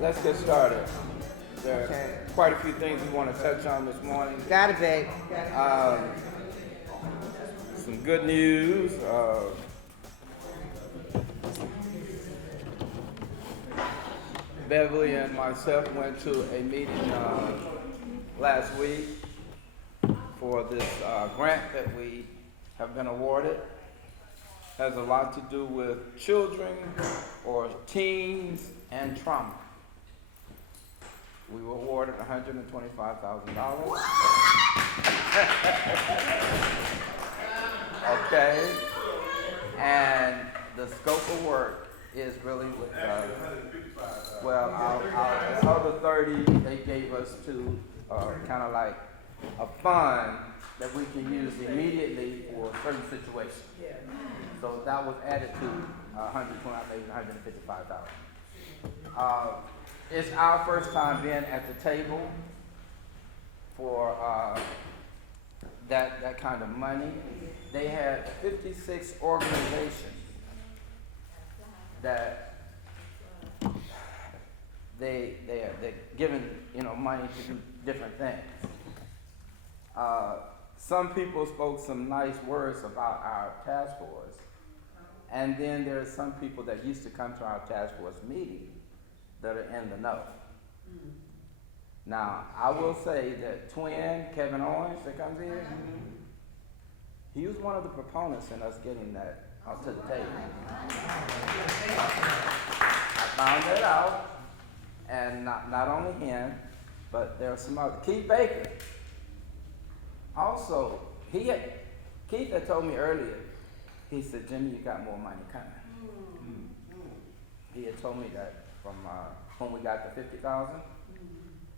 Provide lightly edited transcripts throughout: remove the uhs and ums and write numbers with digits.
Let's get started. There are quite a few things we want to touch on this morning. Gotta be. Some good news. Beverly and myself went to a meeting last week for this grant that we have been awarded. Has a lot to do with children or teens and trauma. We were awarded $125,000. Okay, and the scope of work is really with the other 30 they gave us to kind of like a fund that we can use immediately for certain situations. So that was added to 155,000. It's our first time being at the table for that kind of money. They had 56 organizations that they're giving money to do different things. Some people spoke some nice words about our task force, and then there are some people that used to come to our task force meeting that are in the know. Now, I will say that twin Kevin Owens that comes in, he was one of the proponents in us getting that to the table. I found that out, and not only him, but there are some other. Keith Baker. Also, Keith had told me earlier, he said, Jimmy, you got more money coming. He had told me that from when we got the 50,000.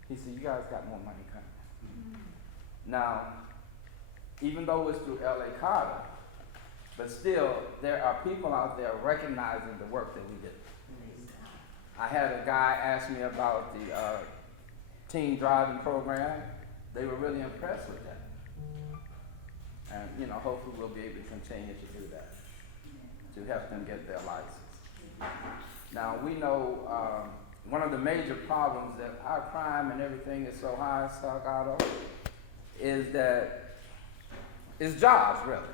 He said, you guys got more money coming. Now, even though it's through L.A. Carter, but still, there are people out there recognizing the work that we did. I had a guy ask me about the teen driving program. They were really impressed with that. And, hopefully we'll be able to continue to do that, to help them get their license. Now, we know one of the major problems that our crime and everything is so high, Salgado, is that it's jobs, really.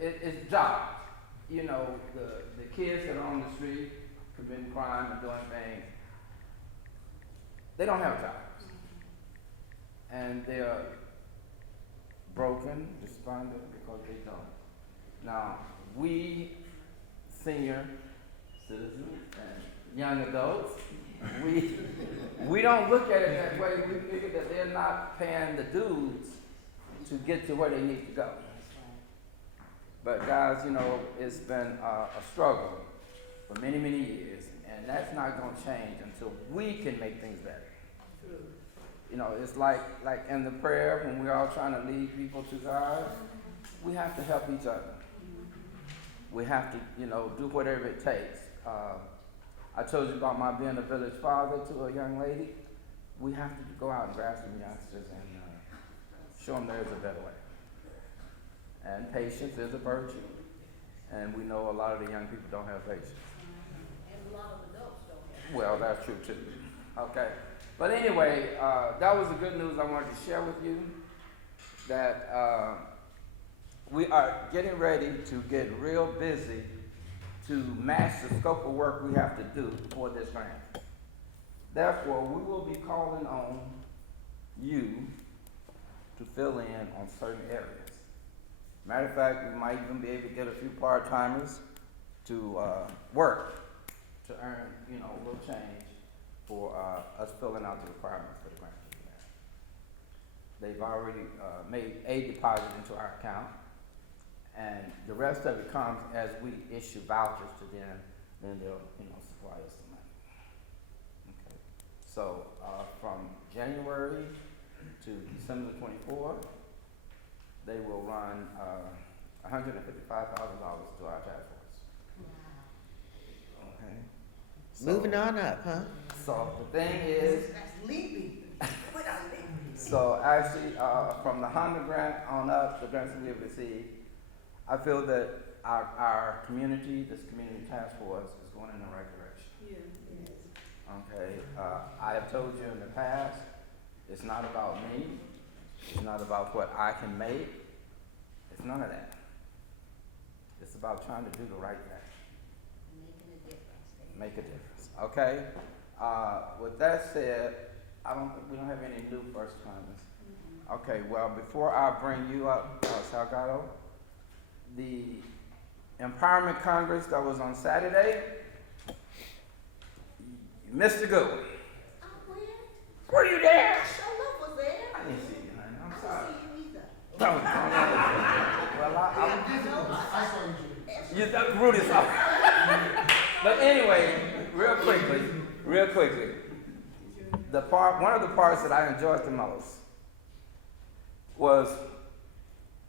It's jobs. The kids that are on the street committing crime and doing things, they don't have jobs. And they're broken, despondent because they don't. Now, we senior citizens and young adults, we don't look at it that way. We figure that they're not paying the dues to get to where they need to go. But guys, it's been a struggle for many, many years, and that's not going to change until we can make things better. It's like in the prayer when we're all trying to lead people to God, we have to help each other. We have to, do whatever it takes. I told you about my being a village father to a young lady. We have to go out and grab some youngsters and show them there is a better way. And patience is a virtue. And we know a lot of the young people don't have patience. And a lot of adults don't have. Well, that's true too. Okay. But anyway, that was the good news I wanted to share with you, that we are getting ready to get real busy to match the scope of work we have to do for this grant. Therefore, we will be calling on you to fill in on certain areas. Matter of fact, we might even be able to get a few part-timers to work to earn, a little change for us filling out the requirements for the grant. They've already made a deposit into our account, and the rest of it comes as we issue vouchers to them, then they'll, supply us the money. Okay. So from January to December 24th, they will run $155,000 to our task force. Okay. So, Moving on up, huh? So the thing is, That's leaping. so actually from the Honda grant on up, the grants we have received, I feel that our community, this community task force, is going in the right direction. Yeah, yes. Okay, I have told you in the past, it's not about me. It's not about what I can make. It's none of that. It's about trying to do the right thing. Making a difference. Make a difference. Okay. With that said, we don't have any new first timers. Okay. Well, before I bring you up, Salgado, the Empowerment Congress that was on Saturday, you missed a good one. I went. Were you there? Show up was there. I didn't see you, honey. I'm I sorry. didn't see you either. No, well, I saw you. Rudy's off. But anyway, real quickly, one of the parts that I enjoyed the most was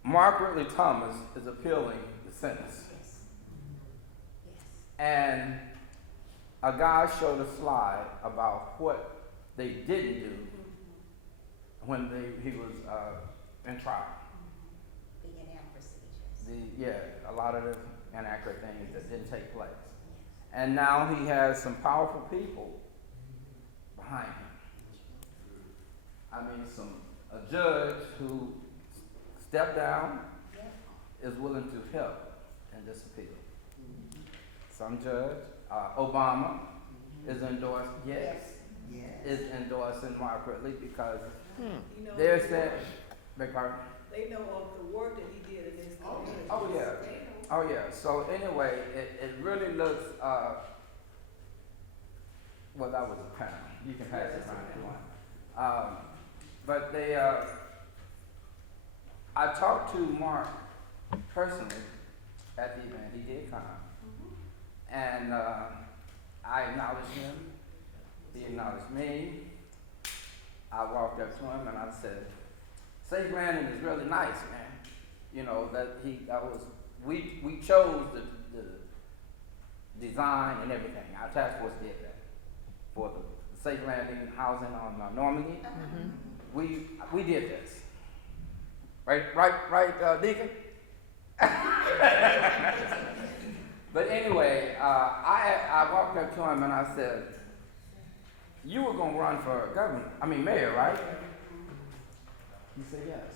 Mark Ridley Thomas is appealing the sentence. Yes. Yes. And a guy showed a slide about what they didn't do when he was in trial. The inaccuracies, yes. A lot of the inaccurate things that didn't take place. And now he has some powerful people behind him. I mean, a judge who stepped down is willing to help in this appeal. Some judge, Obama, is endorsed, is endorsing Mark Ridley because You know, they're saying, beg pardon? they know of the work that he did in this community. Oh yeah. Oh yeah. So anyway, it really looks well, that was a panel. You can pass it around if you want. But I talked to Mark personally at the event. He did come. And I acknowledged him. He acknowledged me. I walked up to him and I said, safe landing is really nice, man. You know, we chose the design and everything. Our task force did that for the safe landing housing on Normandy. We did this. Right, Deacon? But anyway, I walked up to him and I said, you were going to run for mayor, right? He said yes.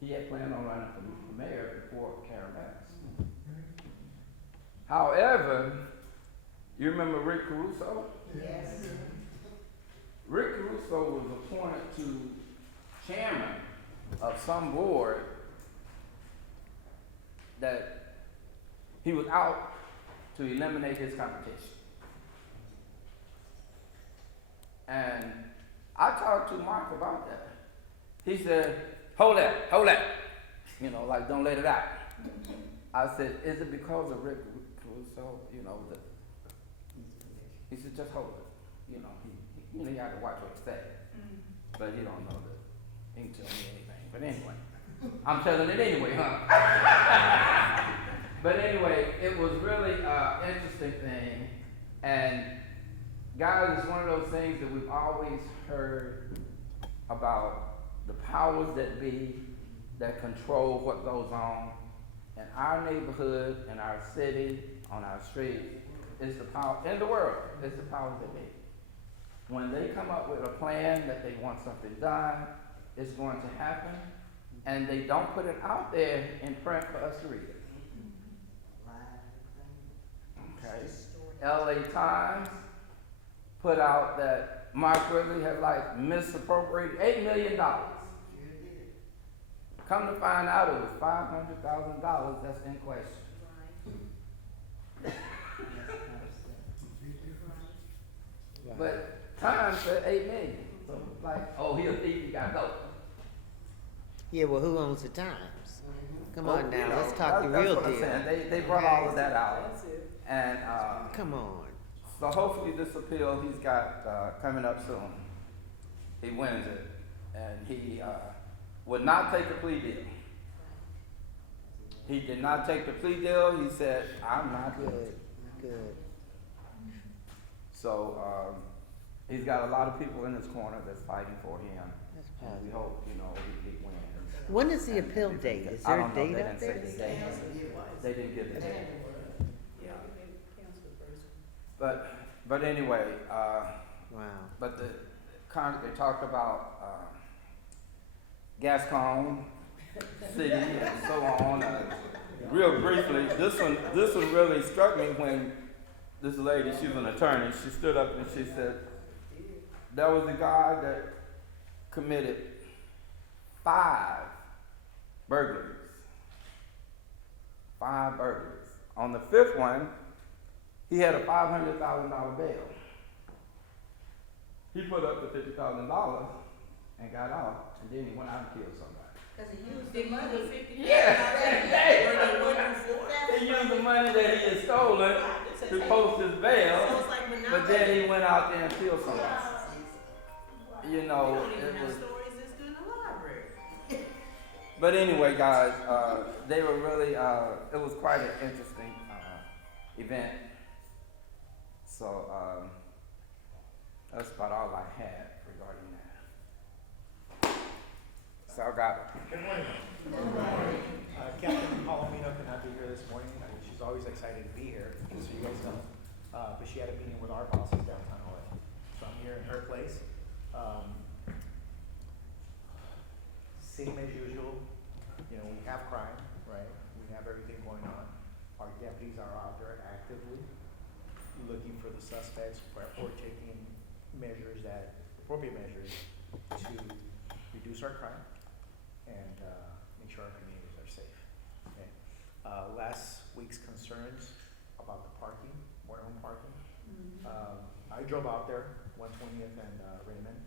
He had planned on running for mayor before Karen Bass. However, you remember Rick Caruso? Yes. Rick Caruso was appointed to chairman of some board that he was out to eliminate his competition. And I talked to Mark about that. He said, hold that. You know, like don't let it out. I said, is it because of Rick Caruso? You know, he said, just hold it. You know, he had to watch what he said. But he don't know that he can tell me anything. But anyway, I'm telling it anyway, huh? But anyway, it was really an interesting thing. And guys, it's one of those things that we've always heard about the powers that be that control what goes on in our neighborhood, in our city, on our street. It's the power in the world. It's the powers that be. When they come up with a plan that they want something done, it's going to happen, and they don't put it out there in print for us to read it. Okay. LA Times put out that Mark Ridley had misappropriated $8 million. Come to find out it was $500,000 that's in question. But Times said $8 million. So he'll think he got dope. Yeah, well, who owns the Times? Come on now, let's talk the that's real what I'm deal. saying. They brought all of that out. That's it. And Come on. so hopefully this appeal he's got coming up soon, he wins it. And he would not take a plea deal. He did not take the plea deal. He said, I'm not guilty. Good. So he's got a lot of people in his corner that's fighting for him. That's And we positive. hope, he wins. When is the appeal date? Is I there a don't know. date They up didn't say there? the date. Canceled twice. They didn't give the date. Yeah, they canceled the first one. but anyway, Wow. but they talked about Gascon City and so on. Real briefly, this one really struck me when this lady, she was an attorney, she stood up and she said, there was a guy that committed 5 burglaries. 5 burglaries. On the 5th one, he had a $500,000 bail. He put up the $50,000 and got off, and then he went out and killed somebody. Cause he used Did the he money. use the 50? Yeah, hey, That's he used the money that he had stolen to post his bail, So it's like Monopoly. but then he went out there and killed somebody. You know, We don't even it have was. stories this good in the library. But anyway, guys, they were really. It was quite an interesting event. So that's about all I had regarding that. So I got it. Good morning. Captain Palomino could not be here this morning. She's always excited to be here, just so you guys know. But she had a meeting with our bosses downtown LA. So I'm here in her place. Same as usual. You know, we have crime, right? We have everything going on. Our deputies are out there actively looking for the suspects or taking appropriate measures to reduce our crime and make sure our communities are safe. Okay. Last week's concerns about the parking, motorhome parking. I drove out there, 120th and Raymond,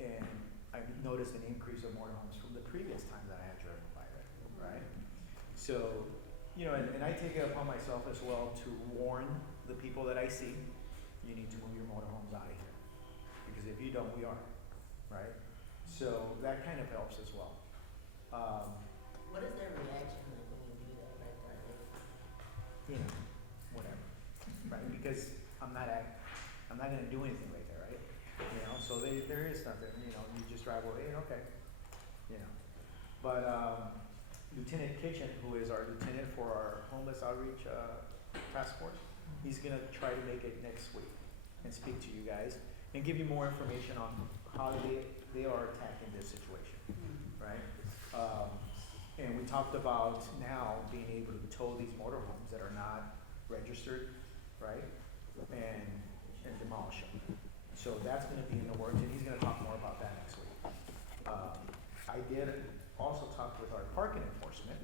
and I noticed an increase of motorhomes from the previous time that I had driven by there, right? So, you know, and I take it upon myself as well to warn the people that I see, you need to move your motorhomes out of here. Because if you don't, we are, right? So that kind of helps as well. What is their reaction like when you do that? Like, are they? You know, whatever, right? Because I'm not gonna do anything right there, right? You know, so there is nothing, you know, you just drive away and okay, you know. But Lieutenant Kitchen, who is our lieutenant for our homeless outreach task force, he's gonna try to make it next week and speak to you guys and give you more information on how they are attacking this situation, right? And we talked about now being able to tow these motorhomes that are not registered, right? And demolish them. So that's gonna be in the works, and he's gonna talk more about that next week. I did also talk with our parking enforcement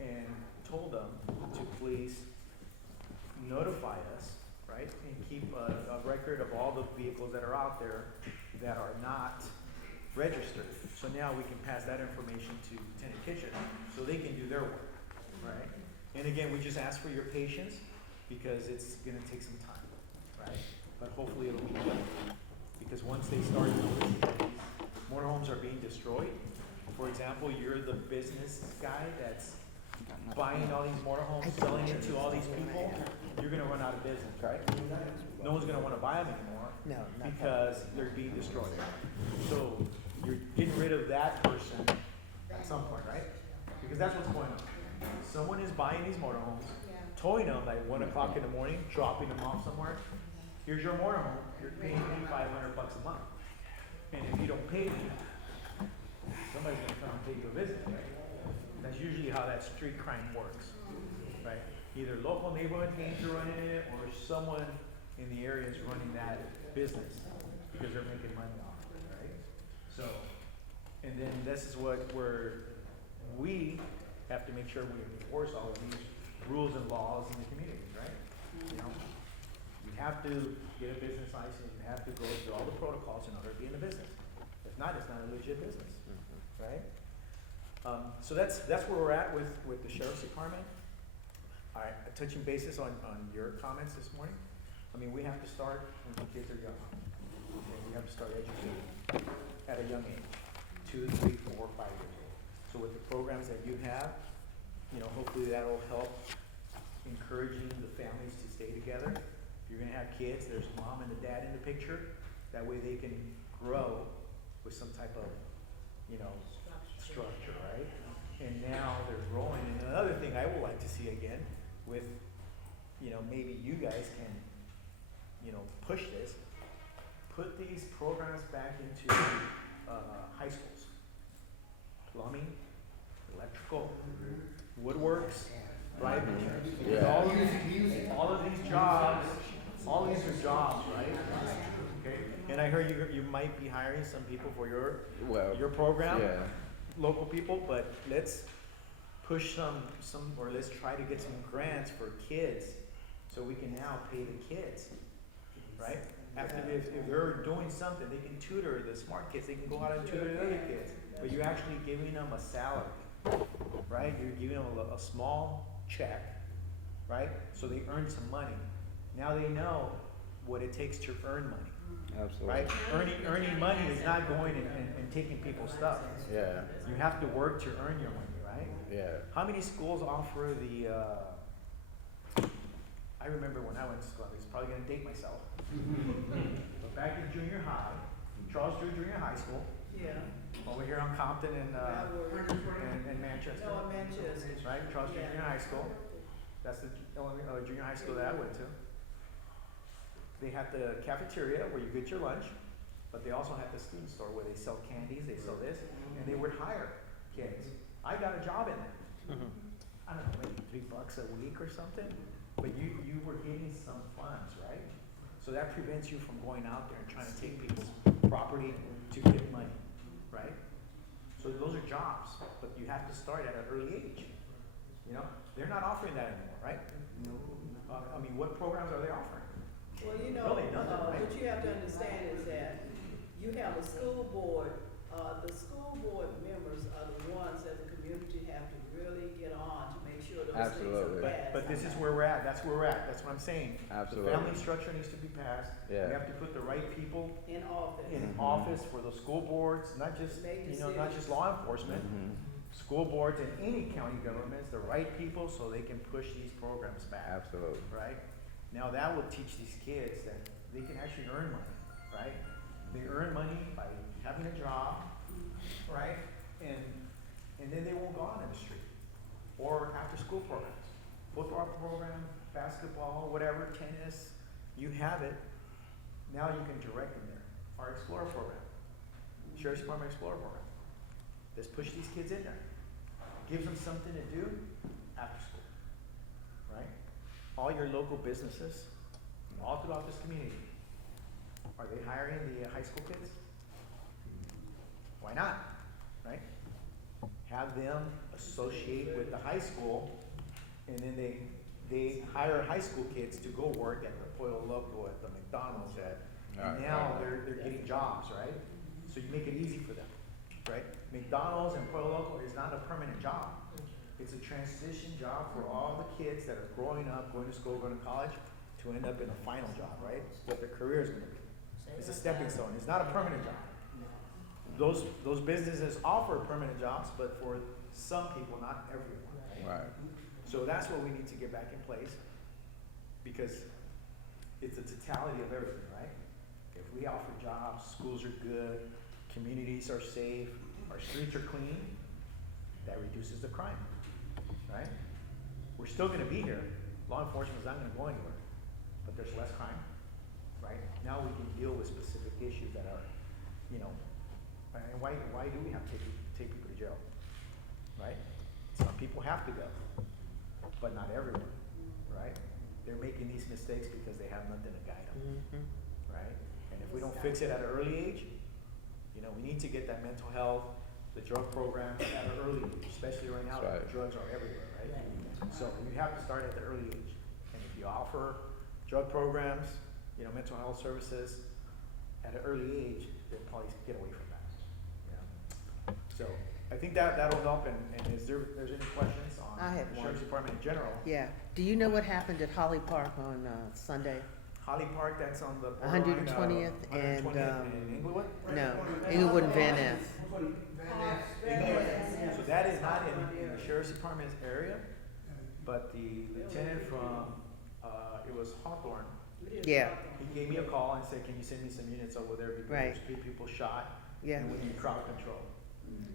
and told them to please notify us, right? And keep a record of all the vehicles that are out there that are not registered. So now we can pass that information to Lieutenant Kitchen so they can do their work, right? And again, we just ask for your patience because it's gonna take some time, right? But hopefully it'll be good. Because once they start noticing that these motorhomes are being destroyed, for example, you're the business guy that's buying all these motorhomes, selling it to all these people, you're gonna run out of business, right? No one's gonna wanna buy them anymore because they're being destroyed. So you're getting rid of that person at some point, right? Because that's what's going on. Someone is buying these motorhomes, towing them at 1 o'clock in the morning, dropping them off somewhere. Here's your motorhome, you're paying me $500 a month. And if you don't pay me, somebody's gonna come and take your business, right? That's usually how that street crime works, right? Either local neighborhood gangs are running it, or someone in the area is running that business because they're making money off of it, right? So, and then this is where we have to make sure we enforce all of these rules and laws in the communities, right? You know, you have to get a business license, you have to go through all the protocols in order to be in the business. If not, it's not a legit business, right? So that's where we're at with the Sheriff's Department. All right, touching basis on your comments this morning. I mean, we have to start when the kids are young. Okay, we have to start educating at a young age, 2, 3, 4, 5 years old. So with the programs that you have, you know, hopefully that'll help encouraging the families to stay together. If you're gonna have kids, there's mom and the dad in the picture. That way they can grow with some type of, you know, structure, right? And now there's rolling. And another thing I would like to see again with you know, maybe you guys can, you know, push this, put these programs back into, high schools. Plumbing, electrical, woodworks, right? Because all of these jobs, all these are jobs, right? Okay, and I heard you might be hiring some people for your program, Yeah. local people, but let's push or let's try to get some grants for kids, so we can now pay the kids, right? After, if they're doing something, they can tutor the smart kids, they can go out and tutor the other kids, but you're actually giving them a salary, right? You're giving them a small check, right? So they earn some money. Now they know what it takes to earn money, Absolutely. right? Earning money is not going and taking people's stuff. Yeah. You have to work to earn your money, right? Yeah. How many schools offer the, I remember when I went to school, I was probably gonna date myself. But back in junior high, Charles Drew Junior High School, Yeah. over here on Compton and Manchester. No, in Manchester. Right, Charles Street Junior High School. That's the junior high school that I went to. They had the cafeteria where you get your lunch, but they also had the student store where they sell candies, they sell this, and they would hire kids. I got a job in there. I don't know, maybe $3 a week or something, but you were getting some funds, right? So that prevents you from going out there and trying to take people's property to get money, right? So those are jobs, but you have to start at an early age. You know, they're not offering that anymore, right? I mean, what programs are they offering? Well, you know, Really nothing, right? what you have to understand is that you have a school board, the school board members are the ones that the community have to really get on to make sure those things Absolutely. are passed. But this is where we're at, that's where we're at, that's what I'm saying. Absolutely. The family structure needs to be passed. Yeah. We have to put the right people In office. in Mhm. office for the school boards, not just, Make not just law enforcement. Mhm. School boards and any county governments, the right people, so they can push these programs back. Absolutely. Right? Now that will teach these kids that they can actually earn money, right? They earn money by having a job, right? And then they won't go out in the street. Or after school programs, football program, basketball, whatever, tennis, you have it. Now you can direct them there. Our Explorer program, Sheriff's Department Explorer program. Let's push these kids in there. Gives them something to do after school, right? All your local businesses, all throughout this community, are they hiring the high school kids? Why not, right? Have them associate with the high school, and then they hire high school kids to go work at the Pollo Loco, at the McDonald's, and now they're getting jobs, right? So you make it easy for them, right? McDonald's and Pollo Loco is not a permanent job. It's a transition job for all the kids that are growing up, going to school, going to college, to end up in a final job, right? What their career is gonna be. It's a stepping stone, it's not a permanent job. Those businesses offer permanent jobs, but for some people, not everyone. Right. So that's what we need to get back in place, because it's a totality of everything, right? If we offer jobs, schools are good, communities are safe, our streets are clean, that reduces the crime, right? We're still gonna be here, law enforcement's not gonna go anywhere, but there's less crime, right? Now we can deal with specific issues that are, and why do we have to take people to jail, right? Some people have to go, but not everyone, right? They're making these mistakes because they have nothing to guide them, right? And if we don't fix it at an early age, we need to get that mental health, the drug program at an early age, especially right now, That's right. drugs are everywhere, right? So you have to start at the early age. And if you offer drug programs, mental health services at an early age, they'll probably get away from that. So I think that'll help, and is there's any questions on I have the one. Sheriff's Department in general? Yeah. Do you know what happened at Holly Park on Sunday? Holly Park, that's on the 120th and, 120th in Inglewood? No, Inglewood and Van Ness. Inglewood. So that is not in the Sheriff's Department's area, but the lieutenant from, it was Hawthorne, Yeah, he gave me a call and said, can you send me some units over there because Right. there's 3 people shot yeah. and we need crowd control.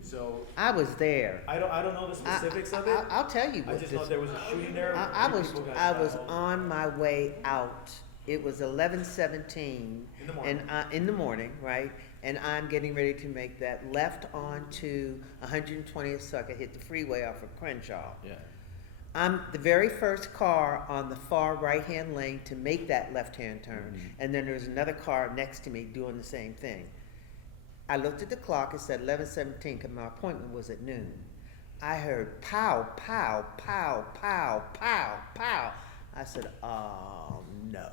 So, I was there. I don't know the specifics of it. I'll tell you I what just this. know there was a shooting there. I three was people got I shot. was on my way out. It was 11:17 In the morning. and in the morning, right? And I'm getting ready to make that left onto 120th so I could hit the freeway off of Crenshaw. Yeah. I'm the very first car on the far right-hand lane to make that left-hand turn, and then there's another car next to me doing the same thing. I looked at the clock, it said 11:17, because my appointment was at noon. I heard pow, pow, pow, pow, pow, pow. I said, oh no.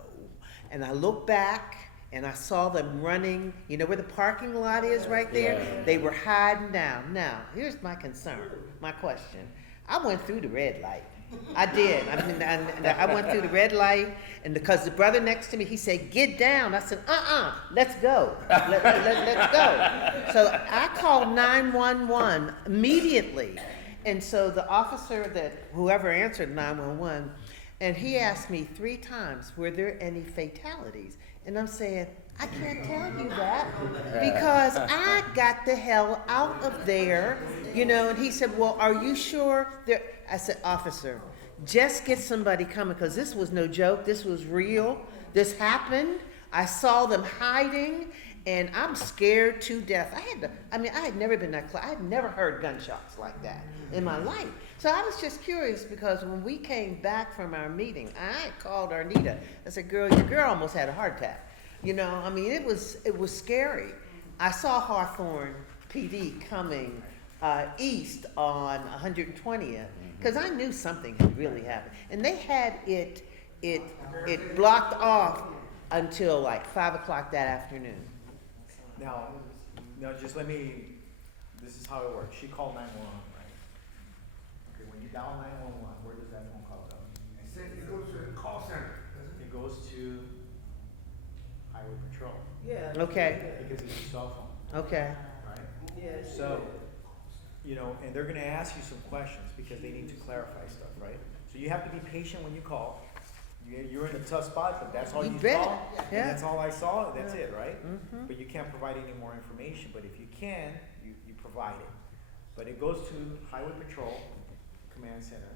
And I looked back, and I saw them running, you know where the parking lot is right there? Yeah. They were hiding down. Now, here's my concern, my question. I went through the red light. I did. I went through the red light, and because the brother next to me, he said, get down. I said, let's go. Let's go. So I called 911 immediately. And so the officer whoever answered 911, and he asked me 3 times, were there any fatalities? And I'm saying, I can't tell you that because I got the hell out of there, you know, and he said, well, are you sure? I said, officer, just get somebody coming because this was no joke. This was real. This happened. I saw them hiding and I'm scared to death. I had never been that close. I had never heard gunshots like that in my life. So I was just curious because when we came back from our meeting, I called Arnita. I said, girl, your girl almost had a heart attack. You know, I mean, it was scary. I saw Hawthorne PD coming east on 120th because I knew something had really happened, and they had it blocked off until like 5 o'clock that afternoon. Now, just let me. This is how it works. She called 911, right? Okay, when you dial 911, where does that phone call go? It goes to the call center, doesn't it? It goes to Highway Patrol Yeah. Okay. because it's a cell phone, Okay. right? Yeah. So, you know, and they're gonna ask you some questions because they need to clarify stuff, right? So you have to be patient when you call. You're in a tough spot, but that's all You you bet. saw. Yeah. And that's all I saw, that's it, right? Mhm. But you can't provide any more information, but if you can, you provide it. But it goes to Highway Patrol Command Center,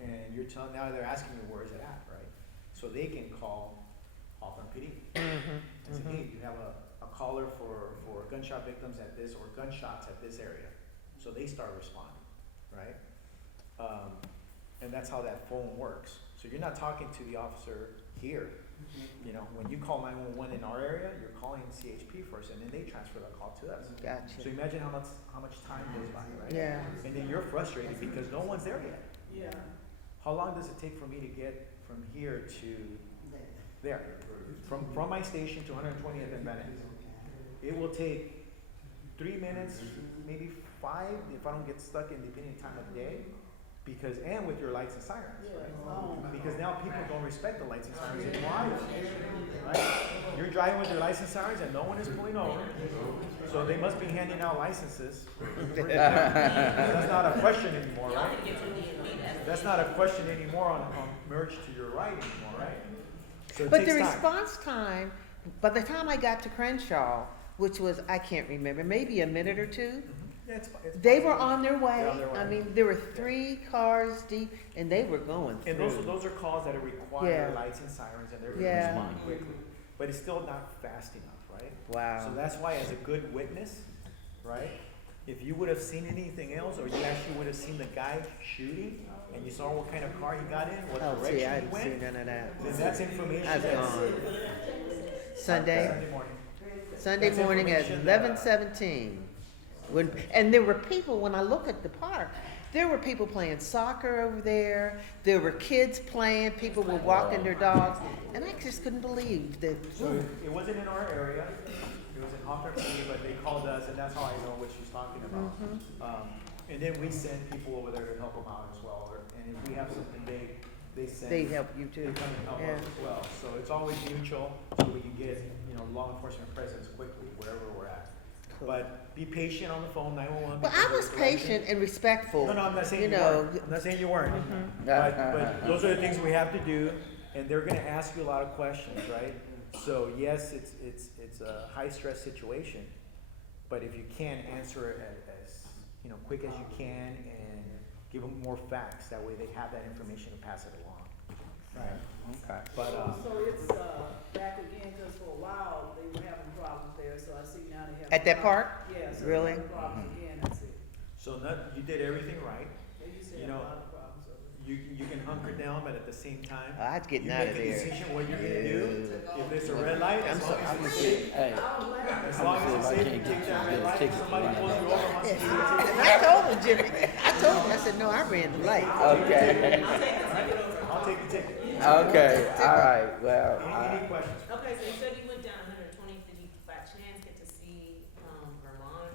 and now they're asking you where is it at, right? So they can call Hawthorne PD. And say, hey, you have a caller for gunshot victims at this, or gunshots at this area. So they start responding, right? And that's how that phone works. So you're not talking to the officer here. You know, when you call 911 in our area, you're calling CHP first, and then they transfer that call to us. Gotcha. So imagine how much time goes by, right? Yeah. And then you're frustrated because no one's there yet. Yeah. How long does it take for me to get from here to there? From my station to 120th and Bennett. It will take 3 minutes, maybe 5, if I don't get stuck in depending on time of day. And with your lights and sirens, right? Because now people don't respect the lights and sirens anymore either, right? You're driving with your lights and sirens and no one is pulling over, so they must be handing out licenses. That's not a question anymore, right? That's not a question anymore on merge to your right anymore, right? So it But takes the time. response time, by the time I got to Crenshaw, which was, I can't remember, maybe a minute or two, Yeah, it's they fine. were on their way. They're on their way. I mean, there were 3 cars deep, and they were going And through. those are calls that require Yeah. lights and sirens, and they're going Yeah. to respond quickly. But it's still not fast enough, right? Wow. So that's why, as a good witness, right? If you would have seen anything else, or you actually would have seen the guy shooting, and you saw what kind of car he got in, what Oh, see, I direction he didn't see went, none of that. then that's information That's that's gone. Sunday Sunday morning. morning at information that, 11:17. And there were people, when I look at the park, there were people playing soccer over there. There were kids playing. People were walking their dogs. And I just couldn't believe that. So it wasn't in our area, it was in Hawthorne City, but they called us, and that's how I know what she's talking about. And then we send people over there to help them out as well, and if we have something they send. They help you They too. come and help Yeah. us as well, so it's always mutual, so we can get, law enforcement presence quickly wherever we're at. Cool. But be patient on the phone, 911. Well, I was patient and respectful. No, I'm not saying you you know. weren't. I'm not saying you weren't. But those are the things we have to do, and they're gonna ask you a lot of questions, right? So yes, it's a high stress situation, But if you can, answer it as, you know, quick as you can and give them more facts, that way they have that information to pass it along. Right? Okay. But, So it's, back again, cause for a while, they were having problems there, so I see now they have. At that park? Yeah, so Really? they have problems again, I see. so you did everything right. They used to You have a know, lot of problems over there. You can hunker down, but at the same time, I'd getting you out make of a there. decision what you're gonna do. If it's a red light, as long as it's safe, Hey, as long as it's safe, you take that red light, if somebody pulls you over, wants to see you take And I told him, Jimmy, I told him, I said, no, I ran the light. okay, I'll take the ticket. okay, all right, well, Any questions? Okay, so you said you went down 120, did you by chance get to see, Vermont,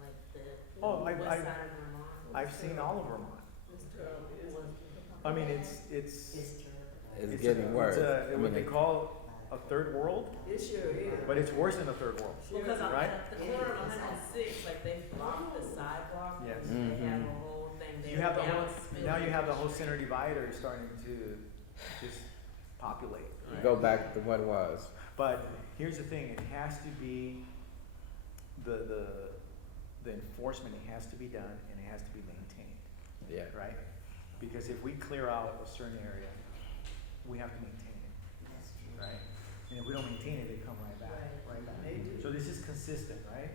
like the Oh, west side of Vermont? I've seen all of Vermont. It's terrible, isn't it? I mean, it's it's getting worse. I what they mean, call a third world, It sure is. but it's worse than a third world. Because on Right? the corner of 106, like they blocked the sidewalk. Yes. They have a whole thing there. You have the Now whole, it's now you have the spillage. whole center divider starting to just populate. right? go back to what it was. But here's the thing, it has to be, the enforcement, it has to be done and it has to be maintained, Yeah. right? Because if we clear out a certain area, we have to maintain it, right? And if we don't maintain it, they come right back, right back. They do. So this is consistent, right?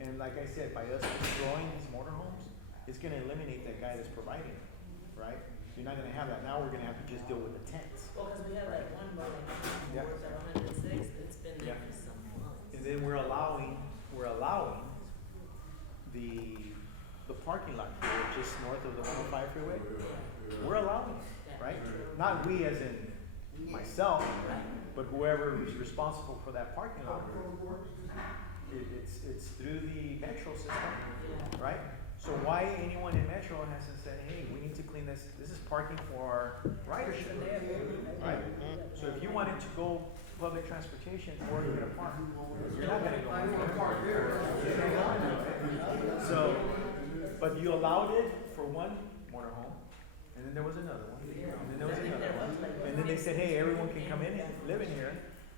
And like I said, by us destroying these motorhomes, it's gonna eliminate that guy that's providing it, right? You're not gonna have that, now we're gonna have to just deal with the tents. Well, because we have that one building, Yeah. towards that 106, it's been there Yeah. for some months. And then we're allowing the parking lot here, just north of the 105 freeway. We're allowing it, right? Not we as in myself, but whoever is responsible for that parking lot. It's through the metro system, right? So why anyone in metro hasn't said, hey, we need to clean this, this is parking for ridership, right? So if you wanted to go public transportation, where are you gonna park? You're not gonna go. So, but you allowed it for one motorhome, and then there was another one, and then there was another one. And then they said, hey, everyone can come in and live in here,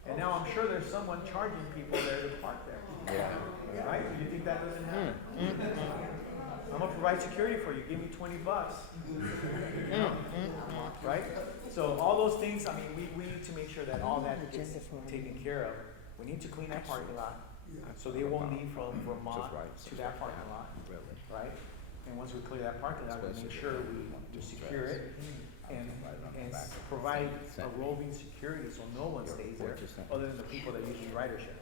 and now I'm sure there's someone charging people there to park there. Yeah. Right? Do you think that doesn't happen? I'm gonna provide security for you, give me $20. Right? So all those things, I mean, we need to make sure that all that gets taken care of. We need to clean that parking lot, so they won't leave from Vermont to that parking lot, right? And once we clear that parking lot, we make sure we secure it and provide a roving security so no one stays there, other than the people that use ridership.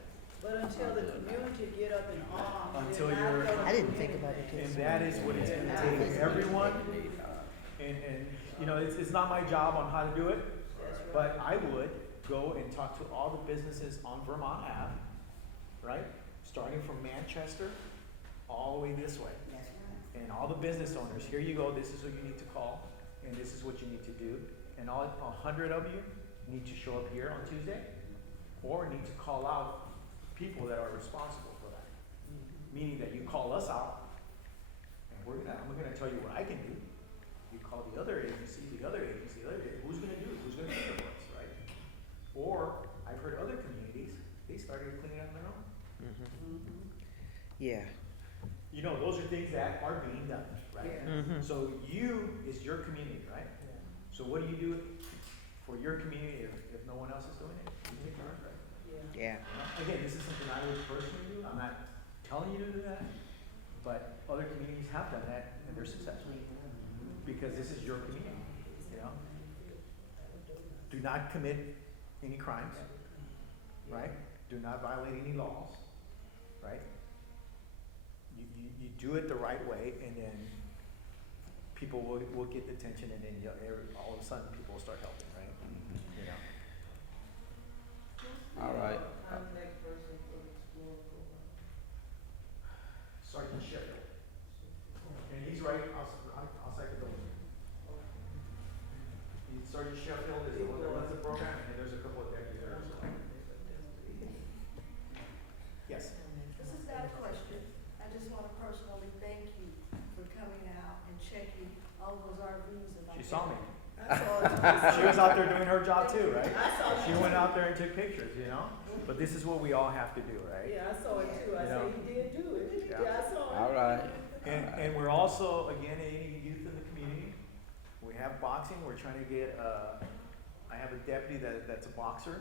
But until the community get up in arms. Until they're not you're- gonna I didn't do think anything. about it. And that is what it's gonna take, everyone, and, you know, it's not my job on how to do it, That's right. but I would go and talk to all the businesses on Vermont Ave, right? Starting from Manchester, all the way this way. And all the business owners, here you go, this is who you need to call, and this is what you need to do. And all 100 of you need to show up here on Tuesday, or need to call out people that are responsible for that. Meaning that you call us out, and I'm gonna tell you what I can do. You call the other agency, who's gonna do it? Who's gonna do it for us, right? Or, I've heard other communities, they started cleaning up their own. Yeah. You know, those are things that are being done, right? Yeah. So you is your community, right? So what do you do for your community if no one else is doing it? You take charge, right? Yeah. Yeah. Again, this is something I would personally do, I'm not telling you to do that, but other communities have done that and they're successful. Because this is your community, you know? Do not commit any crimes, right? Do not violate any laws, right? You do it the right way, and then people will get the attention, and then all of a sudden people will start helping, right? You know? All right. Sergeant Sheffield. And he's right outside the building. Sergeant Sheffield is the one that runs the program, and there's a couple of deputies there as well. Yes. This is not a question. I just want to personally thank you for coming out and checking all those RVs. She saw me. I saw it she was out there doing her job too, right? I saw She went out there and took pictures, you know? But this is what we all have to do, right? Yeah, I saw it too. I You said know. he did do it. Yeah. Yeah, I saw it. All right. And we're also, again, any youth in the community, we have boxing, we're trying to get, I have a deputy that's a boxer.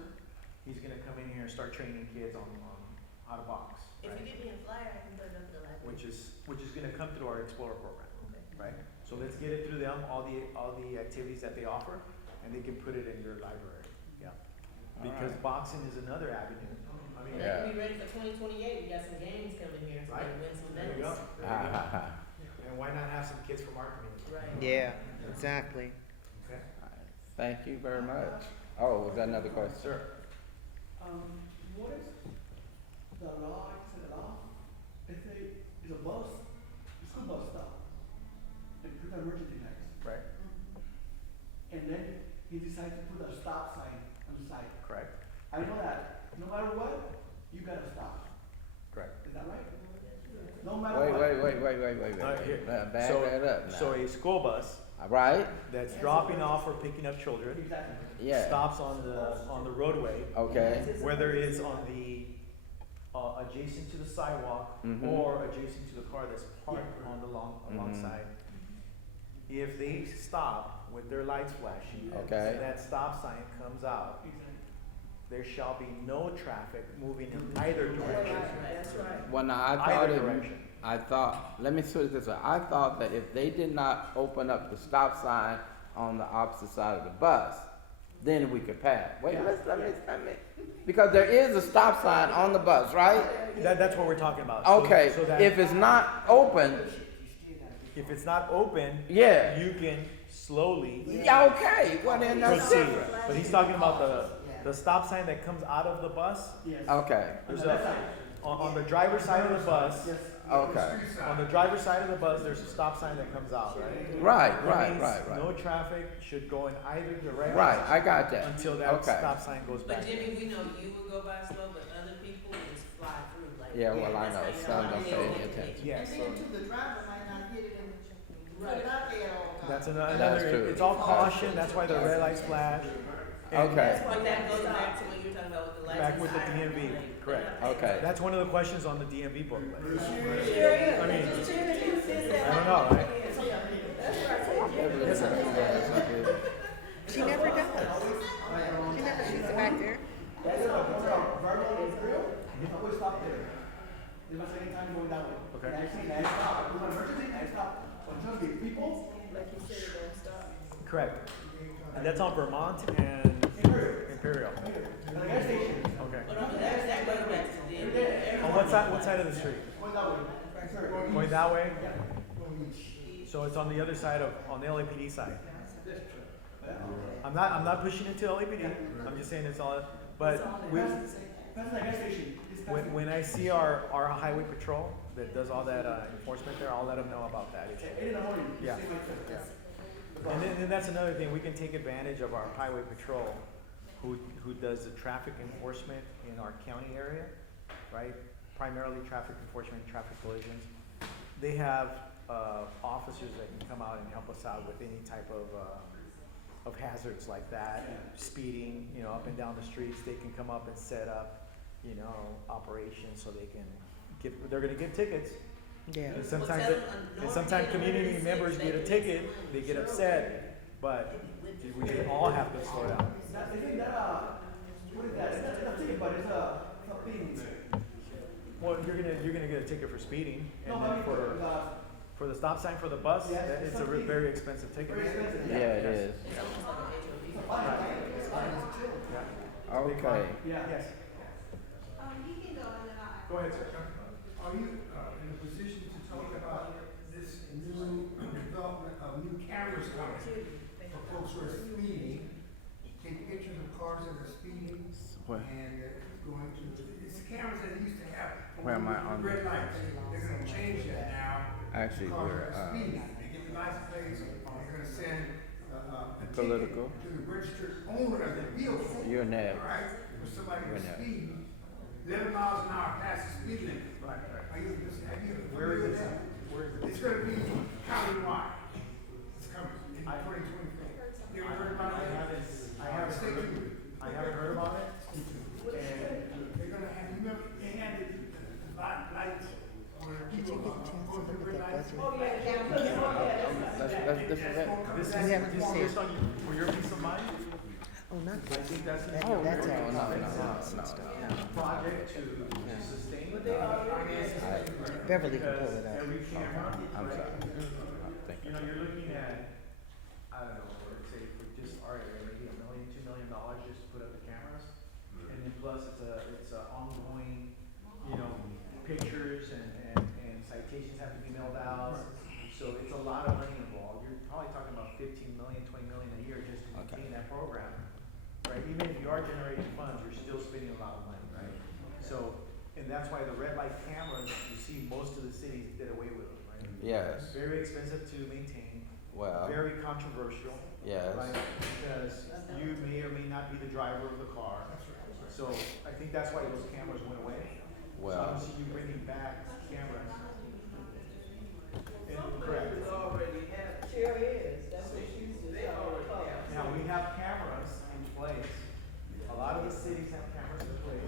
He's gonna come in here and start training kids on how to box, If right? you give me a flyer, I can put it up in the library. Which is gonna come through our Explorer program, Okay. right? So let's get it through them, all the activities that they offer, and they can put it in your library, yeah. Because Alright. boxing is another avenue. I mean, And Yeah. they can be ready for 2028, we got some games coming here, so Right. they win some there you go. medals. There you go. And why not have some kids from our community? Right. Yeah, exactly. Okay. Thank you very much. Oh, was that another question? Sir. What is the law, it's a law, it's a bus, a school bus stop, and put emergency lights. Right, And then he decided to put a stop sign on the side. correct, I know that, no matter what, you gotta stop, correct. is that right? No matter Wait, what. Alright, here. Back So- that up now. So a school bus All right? that's dropping off or picking up children Exactly. Yeah. stops on the roadway, Okay. whether it's on the, adjacent to the sidewalk Mhm. or adjacent to the car that's parked on the Mhm. alongside. If they stop with their lights flashing, Okay. and that stop sign comes out, Exactly. there shall be no traffic moving in either direction. That's right. Well, now, I thought Either it, direction. I thought, let me put it this way, I thought that if they did not open up the stop sign on the opposite side of the bus, then we could pass. Wait, let me, because there is a stop sign on the bus, right? That's what we're talking about. So- Okay, so that if it's not open, if it's not open, yeah, you can slowly yeah, okay, well then that's proceed. different. But he's talking about the stop sign that comes out of the bus. Yes. Okay, There's on the driver's side of the bus, Yes. okay, on the driver's side of the bus, there's a stop sign that comes out, right? right, That right, means right, No right. traffic should go in either direction. Right, I got that. Until that Okay. stop sign goes But back. Jimmy, we know you would go by slow, but other people would just fly through, like. Yeah, well, I that's know, how you some know don't they pay don't any get attention. Yes, And so then too, the driver might not get it and put Right. it out there all the time. that's That's another, true. it's all caution, that's why the red lights flash. And Okay, But that goes back to what you were talking about with the lights. Back with the and sirens, DMV, like, correct. they're not paying okay. That's one of the questions on the DMV booklet. I mean, That's I don't know, right? right. She never does. She never shoots it back there. That's Vermont is real, I always stop there. There was any time going that way. Okay. And actually, I stop, I put my emergency, I stop. But trust me, people, Like you said, it don't stop. Correct. And that's on Vermont and Imperial. the gas station, Okay. But that goes back to the DMV. On what side of the street? going that way. Sir. Going that way? So it's on the other side on the LAPD side. I'm not pushing it to LAPD. I'm just saying it's all, but That's the gas station. It's gas station. when I see our highway patrol that does all that enforcement there, I'll let them know about that issue. 8 in the morning. you Yeah. see my truck. Yeah. And then that's another thing, we can take advantage of our highway patrol who does the traffic enforcement in our county area, right? Primarily traffic enforcement, traffic collisions. They have, officers that can come out and help us out with any type of hazards like that. Speeding, up and down the streets, they can come up and set up, operations so they can they're gonna get tickets. Yeah. And sometimes community members get a ticket, they get upset, but we all have to slow down. Isn't that what is that? It's not a ticket, but it's a thing. Well, you're gonna get a ticket for speeding, No, and I then mean, for the stop sign for the bus, Yes, it's a something- very expensive ticket. very expensive. Yeah, it is. It's almost like a HOV. Yeah. Okay. Yeah. Yes, He can go and then I. go ahead, sir. Are you in a position to talk about this new development of new cameras coming for folks who are speeding, take pictures of cars that are speeding Where- and going to, it's cameras that used to have. Where am I on the- Red lights, they're gonna change that now. Actually, Cars we're, that are speeding, they get the license plates, they're gonna send, a ticket Political. to the registered owner of the vehicle. You're next. All right, for somebody You're who's next. speeding, 11 miles an hour past the speed limit. Right, Are you, have you? Where is familiar with this? that? Where is It's gonna be countywide. It's coming in 2024. You ever heard about I that? Oh, yeah, yeah, oh, yeah, that's right. This You haven't is seen just on you, for your peace of mind. Oh, not I think that's that, a that's very all. expensive project to sustain. But they already Beverly can pull Because it up. every camera, I'm right, sorry. you know, you're looking at, I don't know, let's say for just our area, maybe $1 million, $2 million just to put up the cameras. And then plus it's a ongoing, you know, pictures and citations have to be mailed out. So it's a lot of money involved. You're probably talking about 15 million, 20 million a year just to maintain that program. Right, even if you are generating funds, you're still spending a lot of money, right? So, and that's why the red light cameras, you see most of the cities did away with them, right? Yes, Very expensive to maintain, well, very controversial, yes. right? Because you may or may not be the driver of the car. So I think that's why those cameras went away. So I Well, don't see you bringing back cameras. And, Some correct. places already have, sure is, that's what she said. They already have. Now, we have cameras in place. A lot of the cities have cameras in place.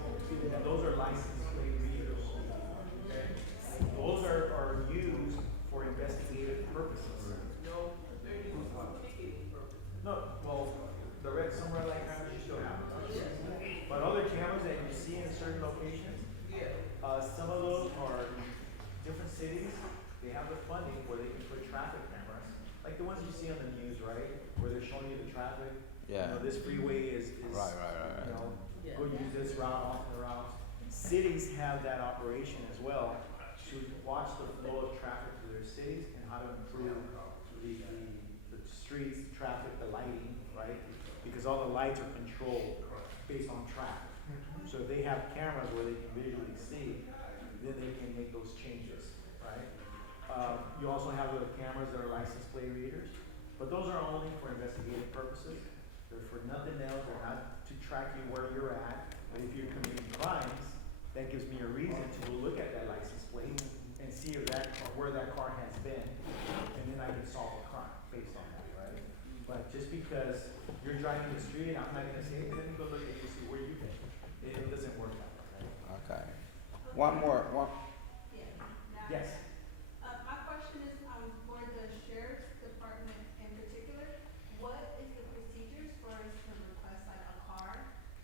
And those are license plate readers. Okay? Those are used for investigative purposes. No, they're used for ticketing purposes. No, well, the red, some red light cameras you still have. But other cameras that you see in certain locations, Yeah. some of those are in different cities. They have the funding where they can put traffic cameras, like the ones you see on the news, right? Where they're showing you the traffic. yeah, You know, this freeway is, right. you know, Yeah. go use this route, off the route. Cities have that operation as well to watch the flow of traffic through their cities and how to improve the streets, the traffic, the lighting, right? Because all the lights are controlled based on traffic. So if they have cameras where they can visually see, then they can make those changes, right? You also have the cameras that are license plate readers, but those are only for investigative purposes. They're for nothing else. They're not to track you where you're at. But if you're committing crimes, that gives me a reason to go look at that license plate and see if where that car has been, and then I can solve a crime based on that, right? But just because you're driving the street, I'm not gonna say, hey, let me go look at you, see where you've been. It doesn't work that way, right? Okay. One more, Yes. My question is, for the sheriff's department in particular, what is the procedures for us to request like a car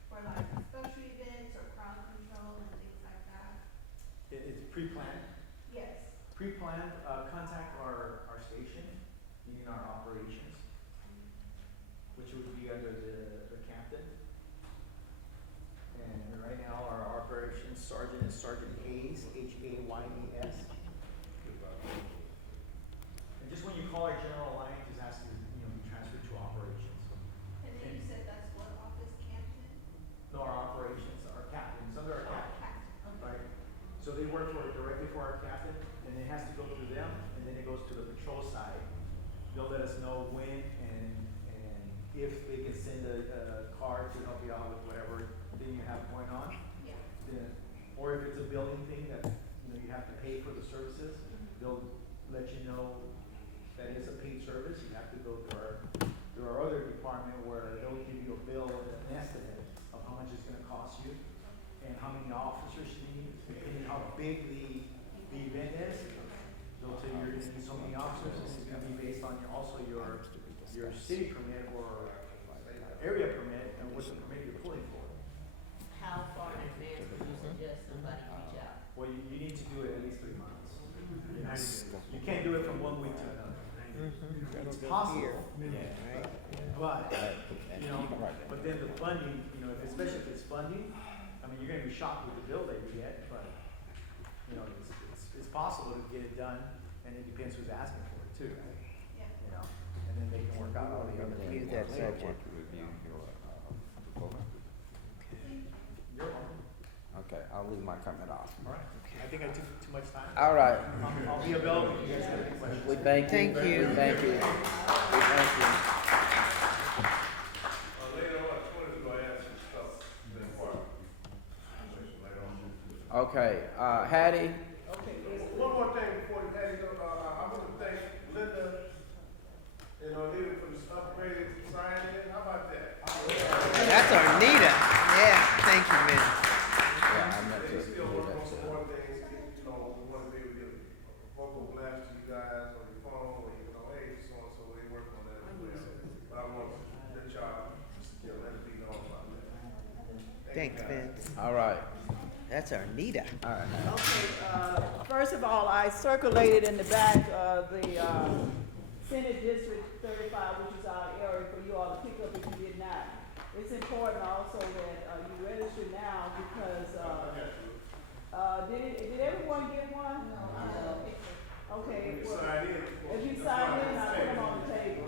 for like special events or crowd control and things like that? It's pre-planned. Yes. Pre-planned, contact our station, meaning our operations, which would be under the captain. And right now, our operations sergeant is Sergeant Hayes, Hayes. And just when you call our general line, just ask to, be transferred to operations. And then you said that's what office, Campton? No, our operations, our captain, it's under our captain, Captain, okay. right? So they work directly for our captain, and it has to go through them, and then it goes to the patrol side. They'll let us know when and if they can send a car to help you out with whatever thing you have going on. Yeah. Then, or if it's a building thing that, you have to pay for the services, they'll let you know that it's a paid service. You have to go through our other department where they'll give you a bill, an estimate of how much it's gonna cost you and how many officers you need, depending how big the event is. They'll tell you you're gonna need so many officers, and it's gonna be based on your city permit or area permit and what the permit you're pulling for. How far in advance would you suggest somebody reach out? Well, you need to do it at least 3 months. You can't do it from 1 week to another. It's possible, but, but then the funding, especially if it's funding, I mean, you're gonna be shocked with the bill that you get, but, it's possible to get it done, and it depends who's asking for it too, right? Yeah. And then they can work out all the other Leave paperwork that later. subject. You're welcome. Okay, I'll leave my comment off. All right. I think I took too much time. All right, I'll be available if you guys have any questions. we thank you. Thank you. We thank you. We thank you. Later on, 20 is gonna ask some stuff, then what? Later on. Okay, Hattie, One more thing before you guys go, I want to thank Linda, Linda for this upgraded sign in, how about that? That's Arnita. Yeah, thank you, man. yeah, I meant They to still do work on that some too. more things, we want to be able to get vocal blast to you guys on your phone, or you know, hey, so they work on that as well. But I want to let y'all, let it be known about that. Thank Thanks, you, guys. Vince. All right, That's Arnita. all right. Okay, first of all, I circulated in the back, the, Senate District 35, which is our area for you all to pick up if you did not. It's important also that, you register now because, did everyone get one? Okay, You well, sign in. if you sign in, I'll put them on the table.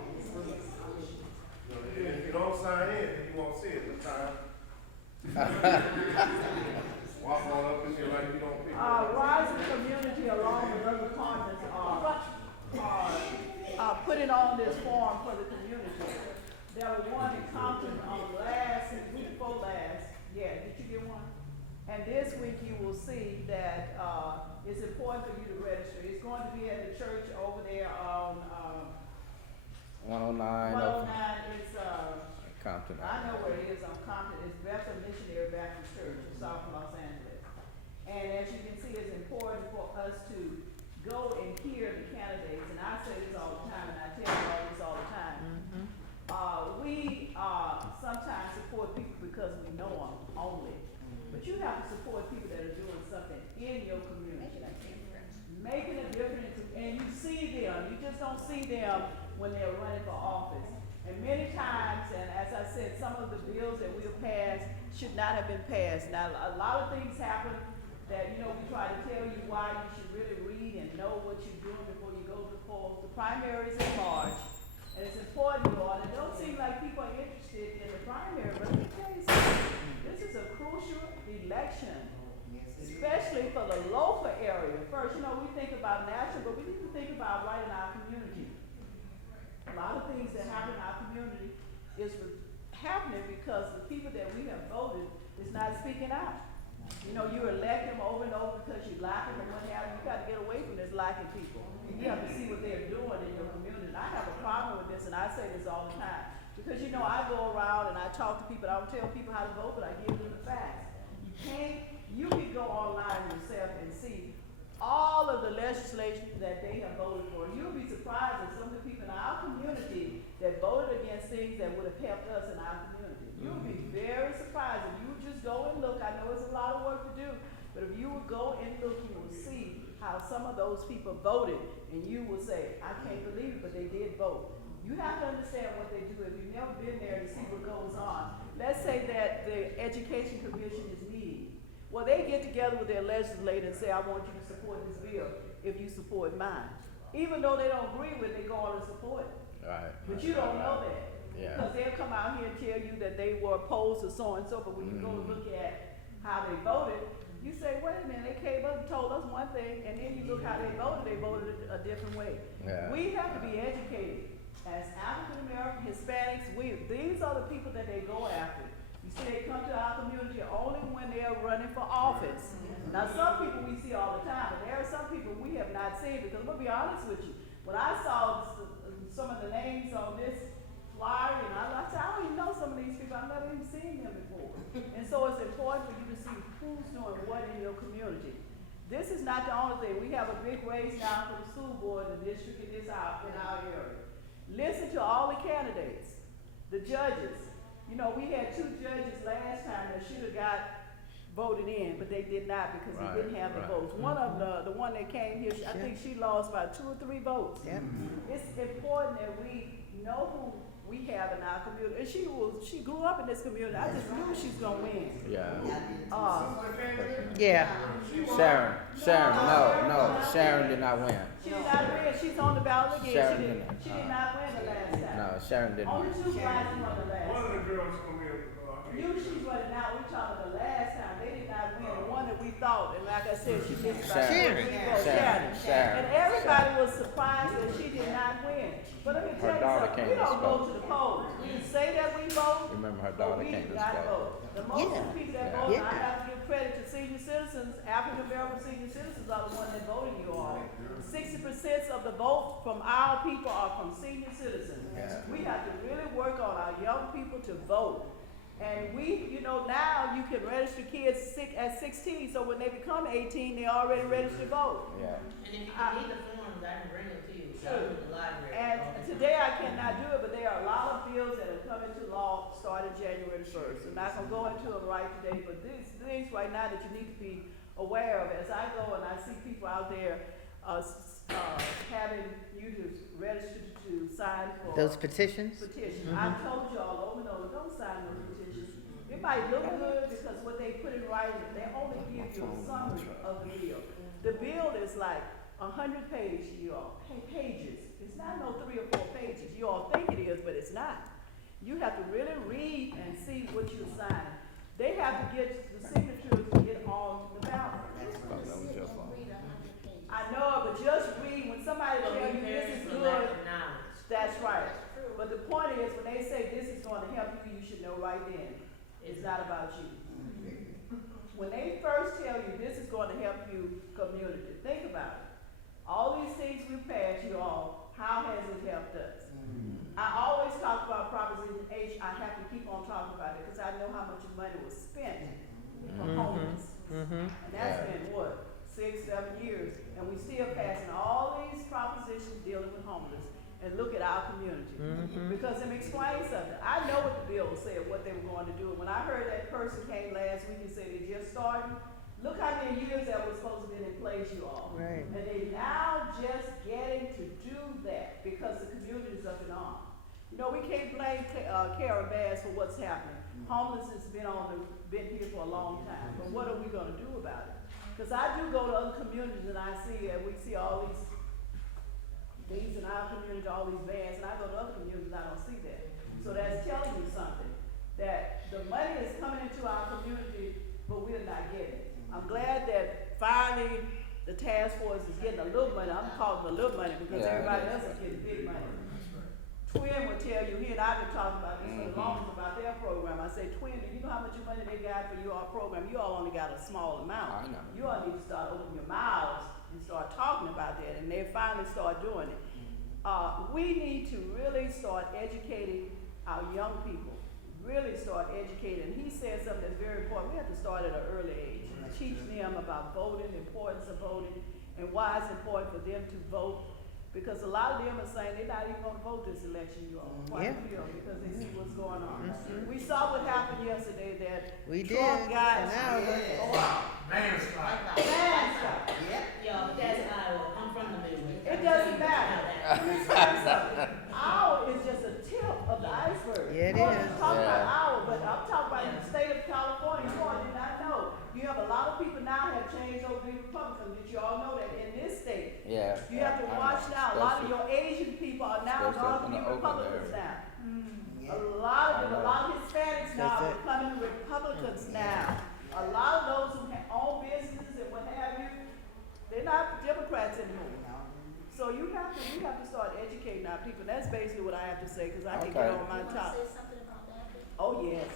If you don't sign in, then you won't see it this time. Walk on up in here like you don't pick it up. Rising Community along with other partners are putting on this forum for the community. There was one in Compton on week before last, yeah, did you get one? And this week you will see that, it's important for you to register. It's going to be at the church over there on, 109 109, it's, Compton. I know where it is on Compton, it's Bethel Missionary Baptist Church in South Los Angeles. And as you can see, it's important for us to go and hear the candidates, and I say this all the time, and I tell you all this all the time. We sometimes support people because we know them only, but you have to support people that are doing something in your community. Making a difference, and you see them, you just don't see them when they're running for office. And many times, and as I said, some of the bills that we've passed should not have been passed. Now, a lot of things happen that, we try to tell you why you should really read and know what you're doing before you go to the polls. The primaries in March, and it's important, you all, and it don't seem like people are interested in the primary, but let me tell you something. This is a crucial election, especially for the local area. First, we think about national, but we need to think about right in our community. A lot of things that happen in our community is happening because the people that we have voted is not speaking out. You elect them over and over because you like them and what have you. You got to get away from this liking people. You have to see what they're doing in your community. And I have a problem with this, and I say this all the time. Because, I go around and I talk to people. I don't tell people how to vote, but I give them the facts. You can go online yourself and see all of the legislation that they have voted for. You'll be surprised at some of the people in our community that voted against things that would have helped us in our community. You'll be very surprised if you would just go and look. I know it's a lot of work to do, but if you would go and look, you will see how some of those people voted, and you will say, I can't believe it, but they did vote. You have to understand what they do. If you've never been there to see what goes on, let's say that the Education Commission is meeting. Well, they get together with their legislators and say, I want you to support this bill if you support mine. Even though they don't agree with it, they go on and support it. Right. But you don't know that. Yeah. Because they'll come out here and tell you that they were opposed to so and so, but when you go and look at how they voted, you say, wait a minute, they came up and told us one thing, and then you look how they voted a different way. Yeah. We have to be educated. As African American, Hispanics, these are the people that they go after. You see, they come to our community only when they are running for office. Now, some people we see all the time, but there are some people we have not seen, because I'm going to be honest with you. When I saw some of the names on this flyer, and I said, I don't even know some of these people. I've never even seen them before. And so it's important for you to see who's doing what in your community. This is not the only thing. We have a big race now for the school board in the district in our area. Listen to all the candidates, the judges. We had 2 judges last time that should have got voted in, but they did not because they didn't have the votes. One of the one that came here, I think she lost about 2 or 3 votes. Yep. It's important that we know who we have in our community. And she grew up in this community. I just knew she's gonna win. Yeah. Yeah. Sharon, no, Sharon did not win. She did not win. She's on the ballot again. Sharon She didn't. did not win the last time. No, Sharon didn't Only win. 2 guys won the last One of time. the girls gonna be She's running now. We're talking the last time. They did not win. The one that we thought, and like I said, she missed about 2 or 3 votes. Sharon. And everybody was surprised that she did not win. But let me tell you daughter something. came We to don't go vote. to the polls. We say that we vote. Remember her But daughter we came do to not vote. vote. The most of the people that vote, Yeah. I have to give credit to senior citizens, African American senior citizens are the ones that voted you all. 60% of the vote from our people are from senior citizens. Yeah. We have to really work on our young people to vote. And we, you know, now you can register kids at 16, so when they become 18, they're already registered to vote. Yeah. And if you need the forms, I can bring them to you, Sure. from the library. And all the time. today I cannot do it, but there are a lot of bills that have come into law starting January 1st. I'm not gonna go into them right today, but these things right now that you need to be aware of. As I go and I see people out there, having you to register to sign for. Those petitions? Petition. Mhm. I've told y'all over and over, don't sign those petitions. It might look good because what they put in writing, they only give you a summary of the bill. The bill is like 100 pages, pages. It's not no 3 or 4 pages. You all think it is, but it's not. You have to really read and see what you're signing. They have to get the signatures to get on the ballot. I know, but just read, when somebody So tells we you this is perish for lack good, of knowledge. that's right. But the point is, when they say this is gonna help you, you should know right then, it's not about you. When they first tell you this is gonna help you, community, think about it. All these things we passed you all, how has it helped us? I always talk about Proposition H, I have to keep on talking about it, because I know how much money was spent for homeless. Mm-hmm. And that's Yeah. been what, 6, 7 years, and we still passing all these propositions dealing with homeless. And look at our community. Mhm. Because let me explain something. I know what the bill said, what they were going to do. And when I heard that person came last week and said they just started, look how many years that was supposed to be in place, you all. Right. And they now just getting to do that because the community is up in arms. You know, we can't blame Karen Bass for what's happening. Homelessness has been here for a long time. But what are we gonna do about it? Because I do go to other communities and I see, and we see all these in our community, all these vans, and I go to other communities and I don't see that. So that's telling me something, that the money is coming into our community, but we're not getting it. I'm glad that finally the task force is getting a little money. I'm calling it a little money because Yeah, everybody it is. else is getting big money. Twin will tell you, he and I've been talking about this for the longest about their program. I say, Twin, do you know how much money they got for your program? You all only got a small amount. I know. You all need to start opening your mouths and start talking about that, and they finally start doing it. We need to really start educating our young people, really start educating. He said something that's very important. We have to start at an early age, teach them about voting, the importance of voting, and why it's important for them to vote. Because a lot of them are saying they're not even gonna vote this election, you all, quite a few, because they see what's going on. We saw what happened yesterday, that We Trump did. got. An hour. Landslide. Landslide. Yo, but that's Iowa, I'm from the Midwest. It doesn't matter. Let me tell you something. Ours is just a tip of the iceberg. Yeah, it You all is. just talk about Yeah. ours, but I'm talking about in the state of California. You all did not know. You have a lot of people now have changed over to be Republicans. Did you all know that in this state? Yeah. You have to I know. watch now. A lot of Especially- your Asian people are now especially going up to in be the Oakland Republicans area. now. Yeah. A lot of them, a lot of Hispanics now That's are it. becoming Republicans now. A lot of those who own businesses and what have you, they're not Democrats anymore. So we have to start educating our people. That's basically what I have to say, because I can get Okay. on my top. Oh, yes.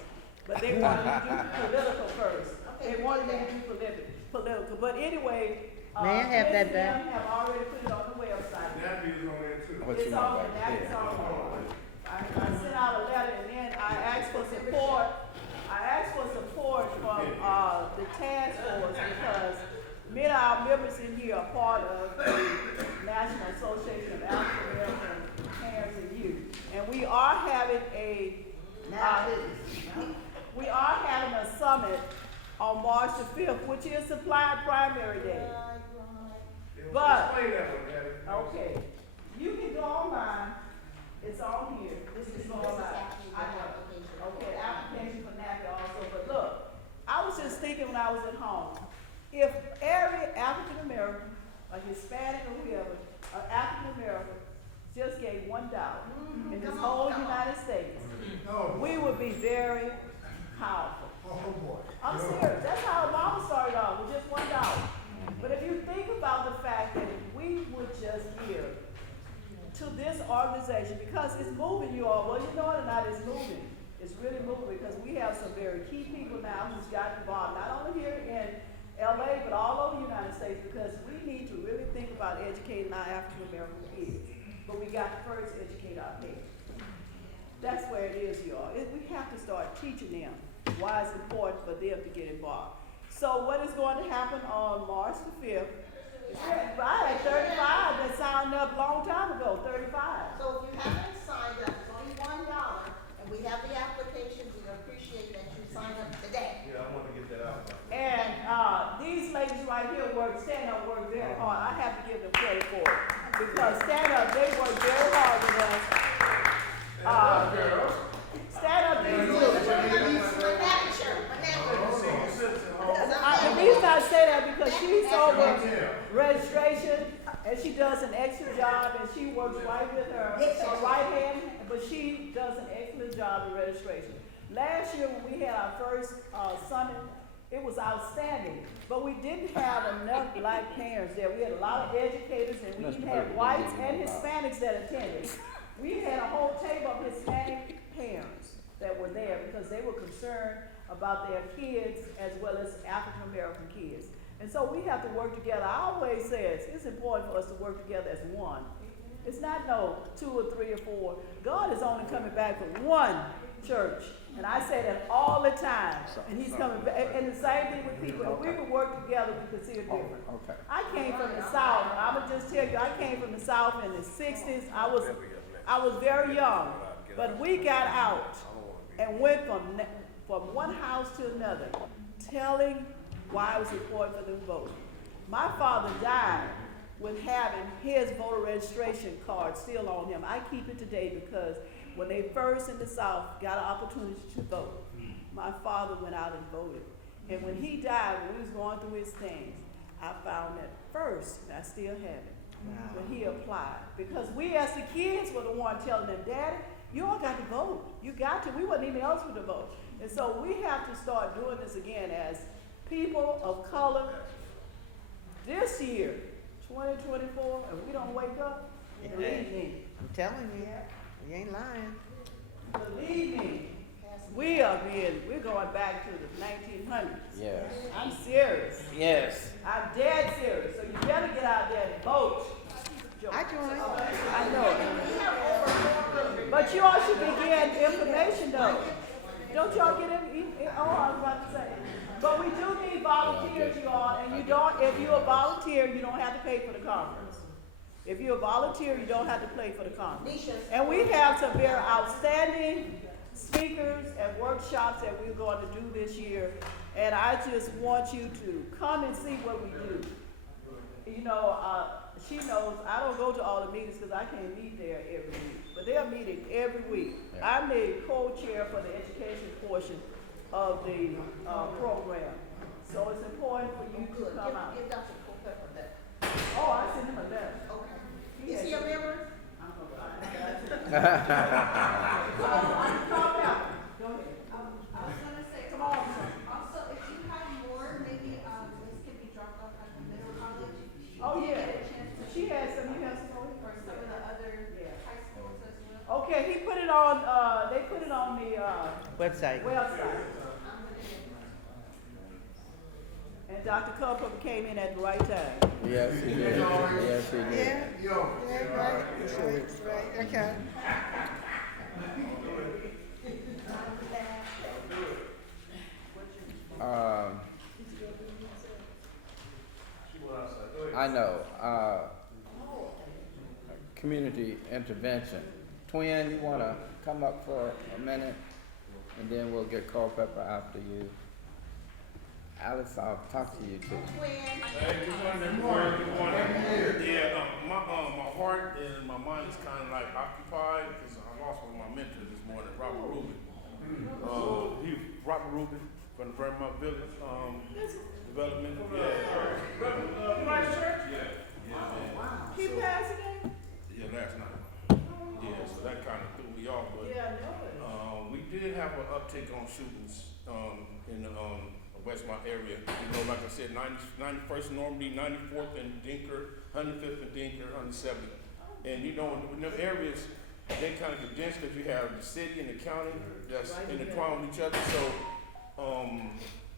But they wanted to do political first. They wanted me to do political. But anyway, May I have that Tracy back? and them have already put it on the website. That is on there too. What It's you on want there, back that is there? on there. I sent out a letter and then I asked for support. I asked for support from, the task force because many of our members in here are part of the National Association of African American Parents and Youth. And we are having a summit on March the 5th, which is Supply Primary Day. But- Explain that one, Patty. Okay, you can go online, it's on here, this is online. I know. Okay, application for NAPI also, but look, I was just thinking when I was at home, if every African American, a Hispanic or whoever, an African American just gave $1 in this whole United States, No. we would be very powerful. Oh, boy. I'm No. serious. That's how Obama started off, with just $1. But if you think about the fact that we would just give to this organization, because it's moving, you all, well, you know it or not, it's moving. It's really moving because we have some very key people now who's got involved, not only here in LA, but all over the United States, because we need to really think about educating our African American kids. But we got to first educate our parents. That's where it is, y'all. We have to start teaching them. So what is going to happen on March the 5th? I had 35 that signed up a long time ago, 35. So if you haven't signed up, it's only $1, and we have the applications, we appreciate that you sign up today. Yeah, I wanna get that out. And these ladies right here stand up work very hard. I have to give them credit for it. Because stand up, they work very hard with us. Stand up, they do. The reason I say that because she's over registration and she does an excellent job and she works right with her right hand, but she does an excellent job in registration. Last year when we had our first summit, it was outstanding, but we didn't have enough black parents there. We had a lot of educators and we even had whites and Hispanics that attended. We had a whole table of Hispanic parents that were there because they were concerned about their kids as well as African American kids. And so we have to work together. I always say it's important for us to work together as one. It's not no 2 or 3 or 4. God is only coming back for one church. And I say that all the time. And he's coming back. And the same thing with people. If we would work together, we could see a difference. Okay. I came from the South. I'm going to just tell you, I came from the South in the 60s. I was very young. But we got out and went from one house to another, telling why it was important for them to vote. My father died with having his voter registration card still on him. I keep it today because when they first in the South got an opportunity to vote, my father went out and voted. And when he died, when he was going through his things, I found that first, and I still have it, when he applied. Because we as the kids were the one telling them, Daddy, you all got to vote. You got to. We wasn't even eligible to vote. And so we have to start doing this again as people of color. This year, 2024, if we don't wake up, believe me. I'm telling you, you ain't lying. Believe me, we're going back to the 1900s. Yes. I'm serious. Yes. I'm dead serious. So you better get out there and vote. I joined. I know. But you all should be getting information though. Don't y'all get it? Oh, I was about to say. But we do need volunteers, you all, and you don't, if you're a volunteer, you don't have to pay for the conference. If you're a volunteer, you don't have to pay for the conference. And we have some very outstanding speakers and workshops that we're going to do this year. And I just want you to come and see what we do. You know, she knows I don't go to all the meetings because I can't meet there every week. But they're meeting every week. Yeah. I'm the co-chair for the education portion of the program. So it's important for you to come out. Give Dr. Culpepper that. Oh, I sent him a letter. Okay. Is he a member? I'm going to find out. Calm down. Go ahead. I was gonna say, Come on, sir. also, if you have more, maybe, this could be dropped off at the middle college. Oh, You yeah. get a chance to She has some, you have some more? or some of the other Yeah. high schools as well. Okay, he put it on, they put it on the Website. website. And Dr. Culpepper came in at the right time. Yes, he did. Yes, he did. Yeah, right. Right. Okay. I know. Community intervention. Twin, you want to come up for a minute? And then we'll get Culpepper after you. Alice, I'll talk to you too. Hey, good morning. Yeah, my heart and my mind is kind of like occupied because I lost one of my mentors this morning, Robert Rubin. Robert Rubin from the Vermont Village Development. Yeah. Christ Church? Yeah. Man. He passed it? Yeah, last night. Yeah, so that kind of threw me off, but Yeah, I know it. we did have an uptick on shootings in the Westmont area. You know, like I said, 91st Normandy, 94th and Dinker, 105th and Dinker, 170th. And you know, in the areas, they kind of condensed because you have the city and the county that's intertwined with each other. So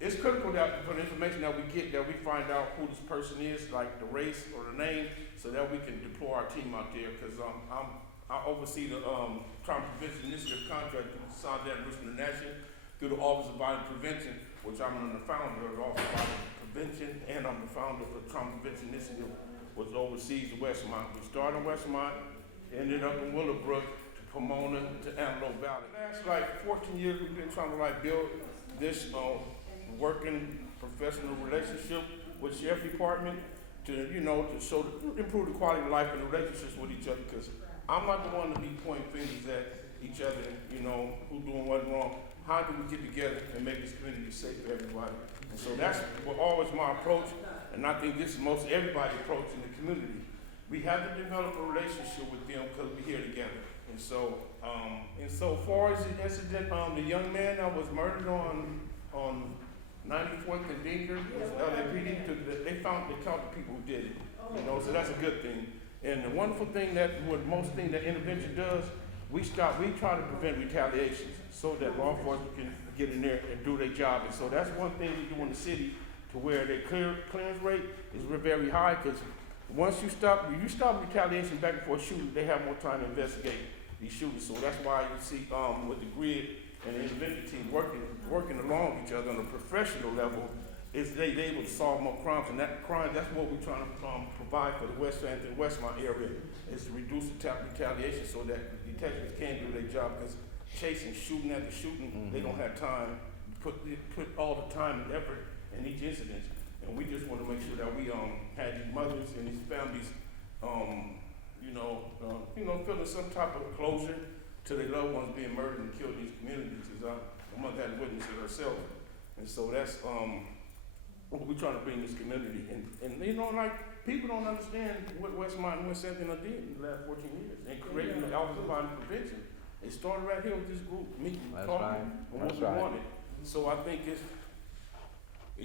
it's critical that for the information that we get, that we find out who this person is, like the race or the name, so that we can deploy our team out there. Because I oversee the Trauma Prevention Initiative contract through the South African National, through the Office of Violence Prevention. which I'm the founder of the Office of Violence Prevention, and I'm the founder of the Trauma Prevention Initiative, which oversees the Westmont. We started in Westmont, ended up in Willowbrook, to Pomona, to Antelope Valley. The last like 14 years, we've been trying to like build this working professional relationship with sheriff department to, you know, to show, improve the quality of life and relationships with each other, because I'm not the one to be pointing fingers at each other, you know, who's doing what wrong. How do we get together and make this community safe for everybody? And so that's always my approach, and I think this is most everybody's approach in the community. We have to develop a relationship with them because we're here together. And so far as the incident, the young man that was murdered on 94th and Dinker, LAPD, they caught the people who did it. You know, so that's a good thing. And the wonderful thing most thing that intervention does, we try to prevent retaliations so that law enforcement can get in there and do their job. And so that's one thing we do in the city, to where their clearance rate is very high, because once you stop retaliation back and forth shooting, they have more time to investigate these shooters. So that's why you see with the grid and the intervention team working along with each other on a professional level, is they able to solve more crimes. And that's what we're trying to provide for the West Athens Westmont area, is to reduce retaliation so that detectives can do their job, because chasing, shooting after shooting, they don't have time to put all the time and effort in each incident. And we just want to make sure that we had these mothers and these families, feeling some type of closure to their loved ones being murdered and killed in these communities. Because my mother had witnessed it herself, and so that's what we're trying to bring this community. And you know, like, people don't understand what Westmont and West Athens did in the last 14 years and creating the Office of Violence Prevention. It started right here with this group meeting, talking on what we wanted. So I think it's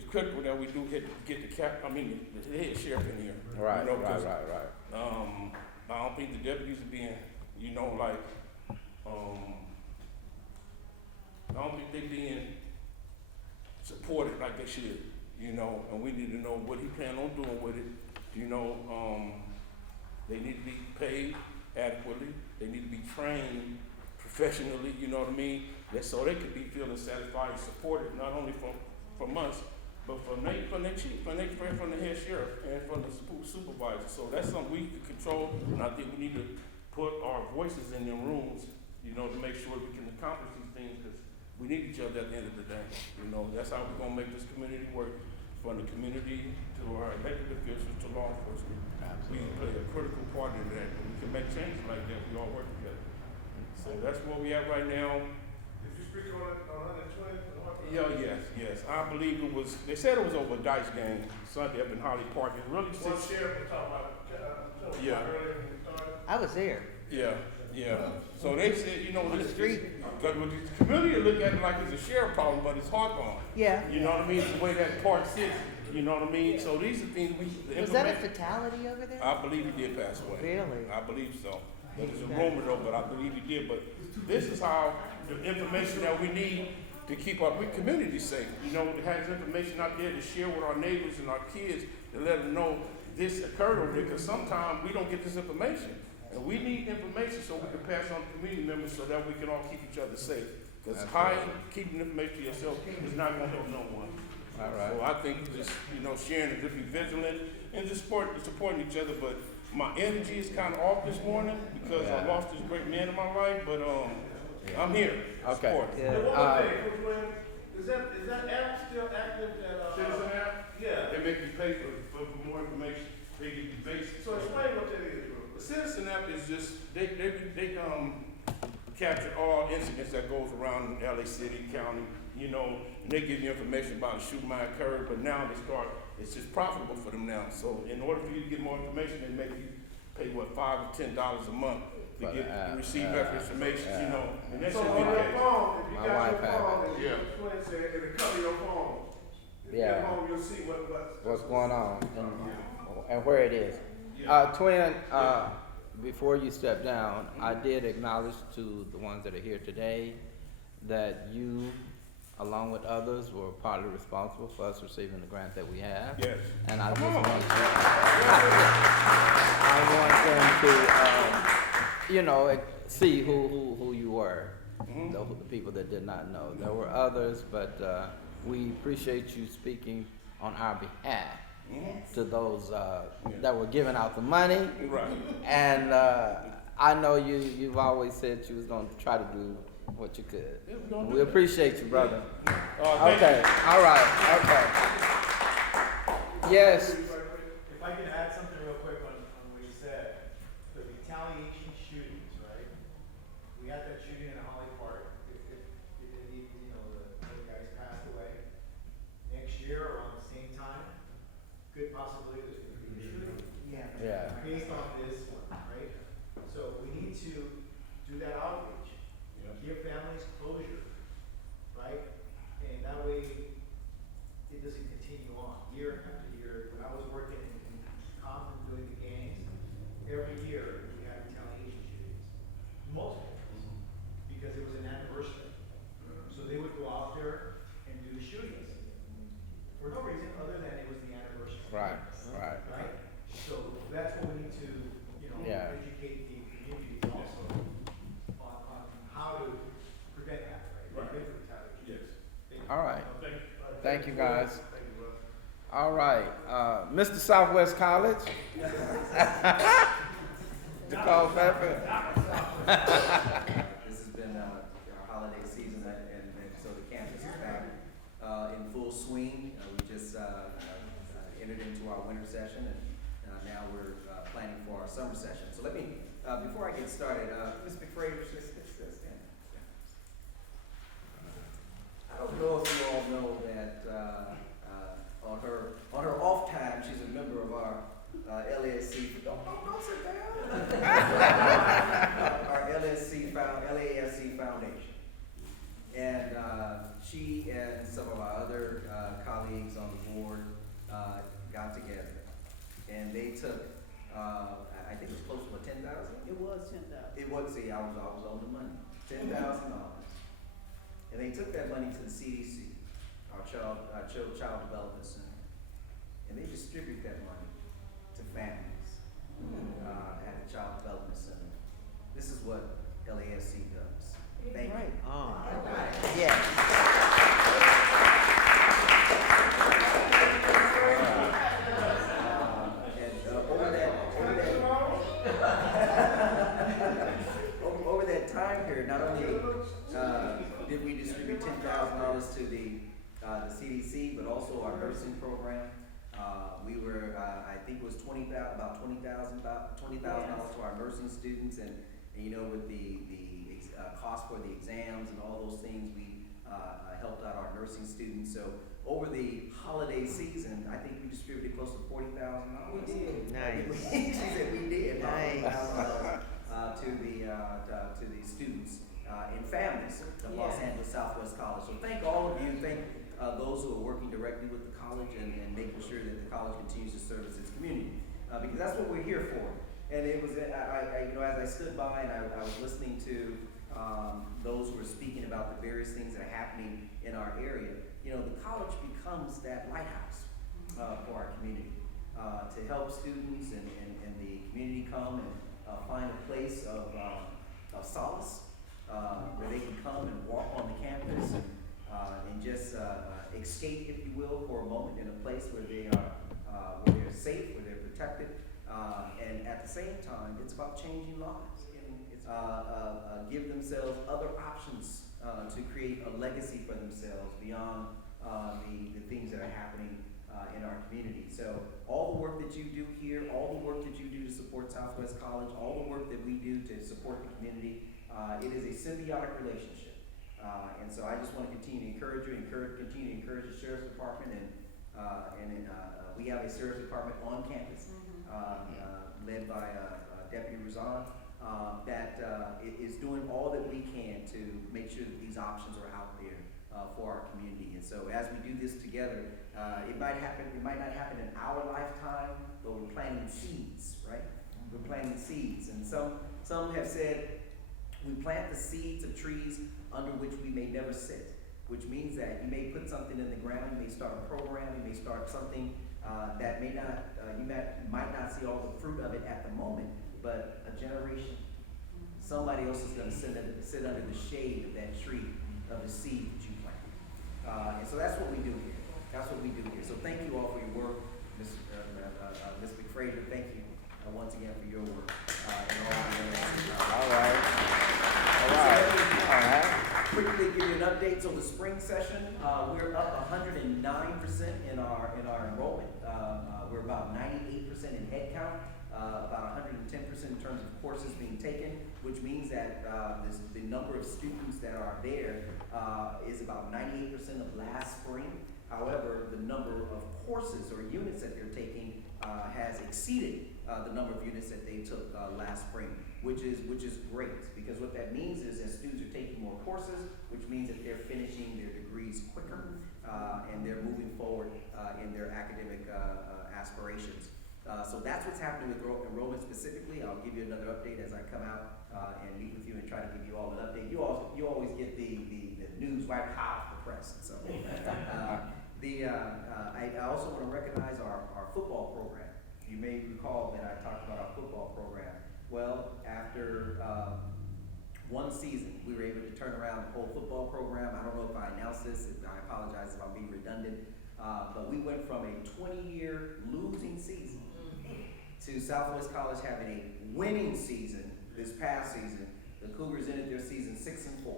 critical that we do get the head sheriff in here. Right, you know, right. I don't think the deputies are being, I don't think they're being supported like they should, and we need to know what he plans on doing with it. They need to be paid adequately. They need to be trained professionally, you know what I mean? So they could be feeling satisfied and supported, not only from us, but from their chief, from the head sheriff, and from the supervisor. So that's something we can control, and I think we need to put our voices in their rooms, to make sure we can accomplish these things, because we need each other at the end of the day. That's how we're gonna make this community work, from the community to our elected officials to law enforcement. We play a critical part in that, and we can make changes like that. We all work together. So that's where we at right now. Did you speak on 120? Yes. I believe they said it was over a dice game Sunday up in Holly Park. It's really One sheriff was talking about earlier when we started. I was there. Yeah. So they said, On the street. Because the community look at it like it's a sheriff problem, but it's Hawthorne. Yeah. You know what I mean? It's the way that park sits. You know what I mean? So these are things Was that a fatality over there? I believe he did pass away. Really? I believe so. There's a rumor though, but I believe he did. But this is how the information that we need to keep our community safe. It has information out there to share with our neighbors and our kids to let them know this occurred over there, because sometimes we don't get this information. And we need information so we can pass on to community members so that we can all keep each other safe. Because keeping information to yourself is not going to help no one. All right. So I think just, sharing and just be vigilant and just supporting each other. But my energy is kind of off this morning because I lost this great man in my life, but I'm here. Okay. Support. Yeah. One more thing, Coach Williams, is that app still active? Citizen app? Yeah. They make you pay for more information. They give you basic. So explain what that is, bro. The Citizen app is just, they capture all incidents that goes around LA City, county, and they give you information about a shooting might occur, but now it's just profitable for them now. So in order for you to get more information, they make you pay, $5 or $10 a month to receive that information, and that's So on your phone, if you My got wife your have phone, it. and Twin said, it'll cover your phone. If you Yeah. get home, you'll see What's going on and where it is. Twin, before you step down, I did acknowledge to the ones that are here today that you, along with others, were partly responsible for us receiving the grant that we have. Yes. And I just want them to, see who you were. The people that did not know. There were others, but we appreciate you speaking on our behalf to those that were giving out the money. Right. And I know you've always said you was going to try to do what you could. Yeah, we're gonna do We that. appreciate you, brother. Thank Okay, you. all right, okay. Yes, If I could add something real quick on what you said, the retaliation shootings, right? We had that shooting in Holly Park, the guys passed away. Next year, around the same time, good possibility there's gonna be a shooting. yeah, Based on this one, right? So we need to do that outreach, give families closure, right? And that way, it doesn't continue on, year after year. When I was working in Compton doing the gangs, every year we had retaliation shootings, multiple, because it was an anniversary. So they would go out there and do shootings, for no reason other than it was the anniversary. right. Right? So that's what we need to, Yeah. educate the community also on how to prevent that, right? Prevent retaliation. Yes. Thank you. All right. Thank you, you. guys. Thank you, brother. All right, Mr. Southwest College. DeCall Pepper. This has been our holiday season, and so the campus is back in full swing. We just entered into our winter session, and now we're planning for our summer session. So let me, before I get started, Ms. McFrader, just stand. I don't know if you all know that on her off time, she's a member of our LASC. Don't sit down. Our LASC Foundation, and she and some of our other colleagues on the board got together, and they took I think it was close to $10,000. It was 10,000. It was. See, I was on the money. $10,000, and they took that money to the CDC, our Child Development Center, and they distribute that money to families at the Child Development Center. This is what LASC does. Thank you. Right on. Yes. Over that time period, not only did we distribute $10,000 to the CDC, but also our nursing program. We were, I think it was about $20,000 to our nursing students, and with the cost for the exams and all those things, we helped out our nursing students. So over the holiday season, I think we distributed close to $40,000. We did. Nice. She said we did. Nice. To the students and families of Los Angeles Southwest College. So thank all of you. Thank those who are working directly with the college and making sure that the college continues to service its community, because that's what we're here for. And it was, as I stood by and I was listening to those who were speaking about the various things that are happening in our area, the college becomes that lighthouse for our community, to help students and the community come and find a place of solace, where they can come and walk on the campus and just escape, if you will, for a moment in a place where they're safe, where they're protected, and at the same time, it's about changing lives. It's give themselves other options to create a legacy for themselves beyond the things that are happening in our community. So all the work that you do here, all the work that you do to support Southwest College, all the work that we do to support the community, it is a symbiotic relationship. And so I just want to continue to encourage you, continue to encourage the Sheriff's Department, and we have a Sheriff's Department on campus, led by Deputy Razan, that is doing all that we can to make sure that these options are out there for our community. And so as we do this together, it might not happen in our lifetime, but we're planting seeds, right? We're planting seeds. And some have said we plant the seeds of trees under which we may never sit, which means that you may put something in the ground, you may start a program, you may start something that may not, you might not see all the fruit of it at the moment, but a generation, somebody else is going to sit under the shade of that tree, of the seed that you planted. And so that's what we do here. That's what we do here. So thank you all for your work. Ms. McFrazier, thank you once again for your work. And all of your All right. All right. Quickly give you an update. So the spring session, we're up 109% in our enrollment. We're about 98% in head count, about 110% in terms of courses being taken, which means that the number of students that are there is about 98% of last spring. However, the number of courses or units that they're taking has exceeded the number of units that they took last spring, which is great, because what that means is that students are taking more courses, which means that they're finishing their degrees quicker and they're moving forward in their academic aspirations. So that's what's happening with enrollment specifically. I'll give you another update as I come out and meet with you and try to give you all an update. You always get the news right hot off the press. So I also want to recognize our football program. You may recall that I talked about our football program. Well, after one season, we were able to turn around the whole football program. I don't know if I announced this. I apologize if I'm being redundant. But we went from a 20-year losing season to Southwest College having a winning season this past season. The Cougars ended their season 6-4.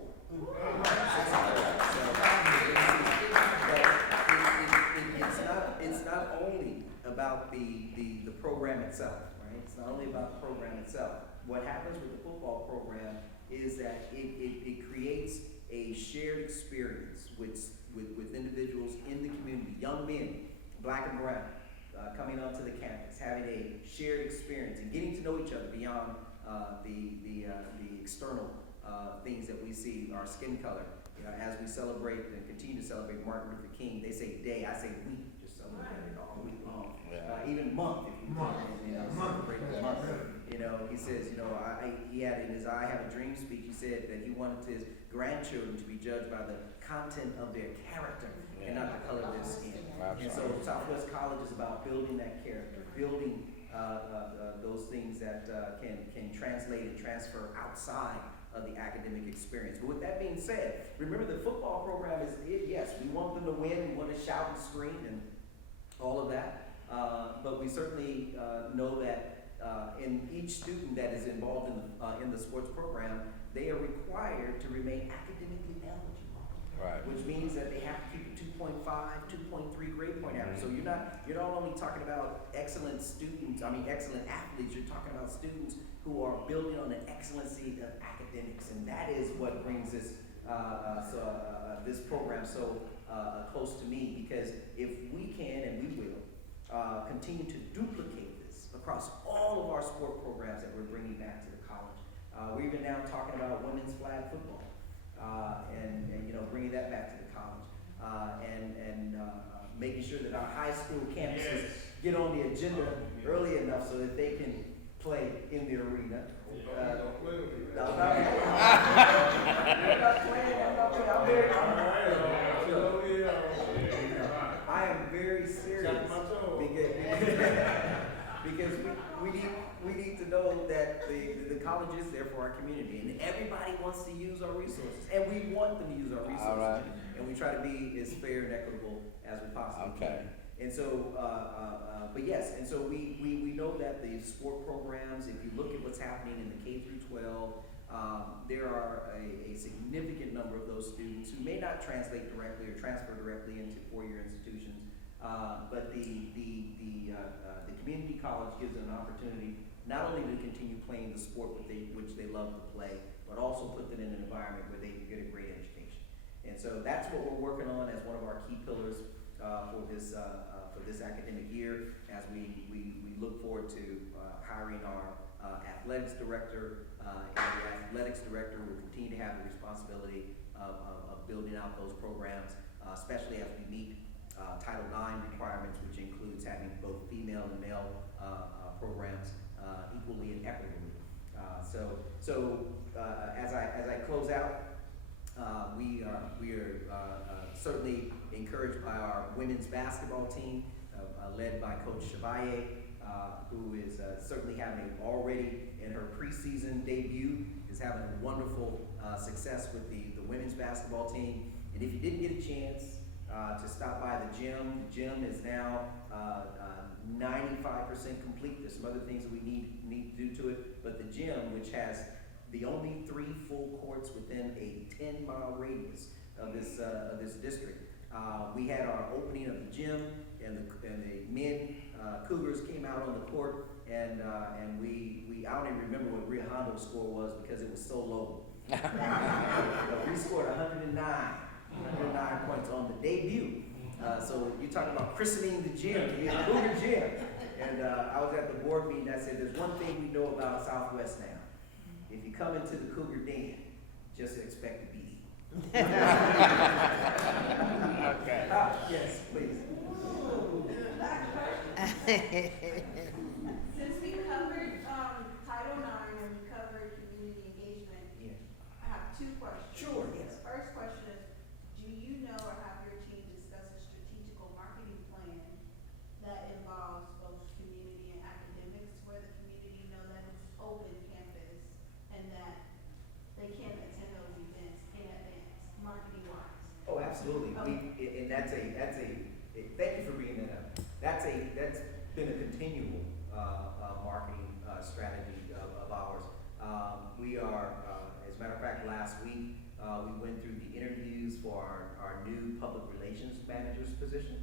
It's not only about the program itself, right? It's not only about the program itself. What happens with the football program is that it creates a shared experience with individuals in the community, young men, black and brown, coming onto the campus, having a shared experience and getting to know each other beyond the external things that we see, our skin color. You know, as we celebrate and continue to celebrate Martin Luther King, they say day, I say week, just celebrate it all week long. Even month, if you celebrate the month. You know, he says, you know, he had in his I Have a Dream speech, he said that he wanted his grandchildren to be judged by the content of their character and not the color of their skin. And so Southwest College is about building that character, building those things that can translate and transfer outside of the academic experience. But with that being said, remember the football program is, yes, we want them to win, we want to shout and scream and all of that. But we certainly know that in each student that is involved in the sports program, they are required to remain academically eligible. Right. Which means that they have to keep a 2.5, 2.3 grade point average. So you're not only talking about excellent students, excellent athletes, you're talking about students who are building on the excellency of academics. And that is what brings this this program so close to me, because if we can, and we will, continue to duplicate this across all of our sport programs that we're bringing back to the college. We're even now talking about women's flag football, and you know, bringing that back to the college, and making sure that our high school campuses get on the agenda early enough so that they can play in the arena. Don't play with me, man. I'm not playing. I am very serious because we need to know that the college is there for our community, and everybody wants to use our resources, and we want them to use our resources. All right. And we try to be as fair and equitable as we possibly can. And so, but yes, and so we know that the sport programs, if you look at what's happening in the K through 12, there are a significant number of those students who may not translate directly or transfer directly into four-year institutions, but the community college gives them an opportunity not only to continue playing the sport which they love to play, but also put them in an environment where they can get a great education. And so that's what we're working on as one of our key pillars for this academic year, as we look forward to hiring our athletics director, and the athletics director will continue to have the responsibility of building out those programs, especially as we meet Title IX requirements, which includes having both female and male programs equally and equitably. So as I close out, we are certainly encouraged by our women's basketball team, led by Coach Chevalier, who is certainly having already in her preseason debut, is having a wonderful success with the women's basketball team. And if you didn't get a chance to stop by the gym. The gym is now 95% complete. There's some other things that we need to do to it, but the gym, which has the only 3 full courts within a 10-mile radius of this district. We had our opening of the gym, and the men Cougars came out on the court, and we I don't even remember what Rio Hondo's score was because it was so low. But we scored 109 points on the debut. So you're talking about christening the gym, the Cougar gym. And I was at the board meeting. I said, "There's one thing we know about Southwest now. If you come into the Cougar Den, just expect to be." Okay. Yes, please. Since we covered, Title IX and we covered community engagement, Yeah. I have 2 questions. Sure, yes. The first question is, do you know or have your team discussed a strategical marketing plan that involves both community and academics, where the community know that it's open campus and that they can attend those events in advance, marketing wise? Oh, absolutely. Okay. And that's thank you for bringing that up. That's been a continual marketing strategy of ours. We are, as a matter of fact, last week we went through the interviews for our new public relations manager's position,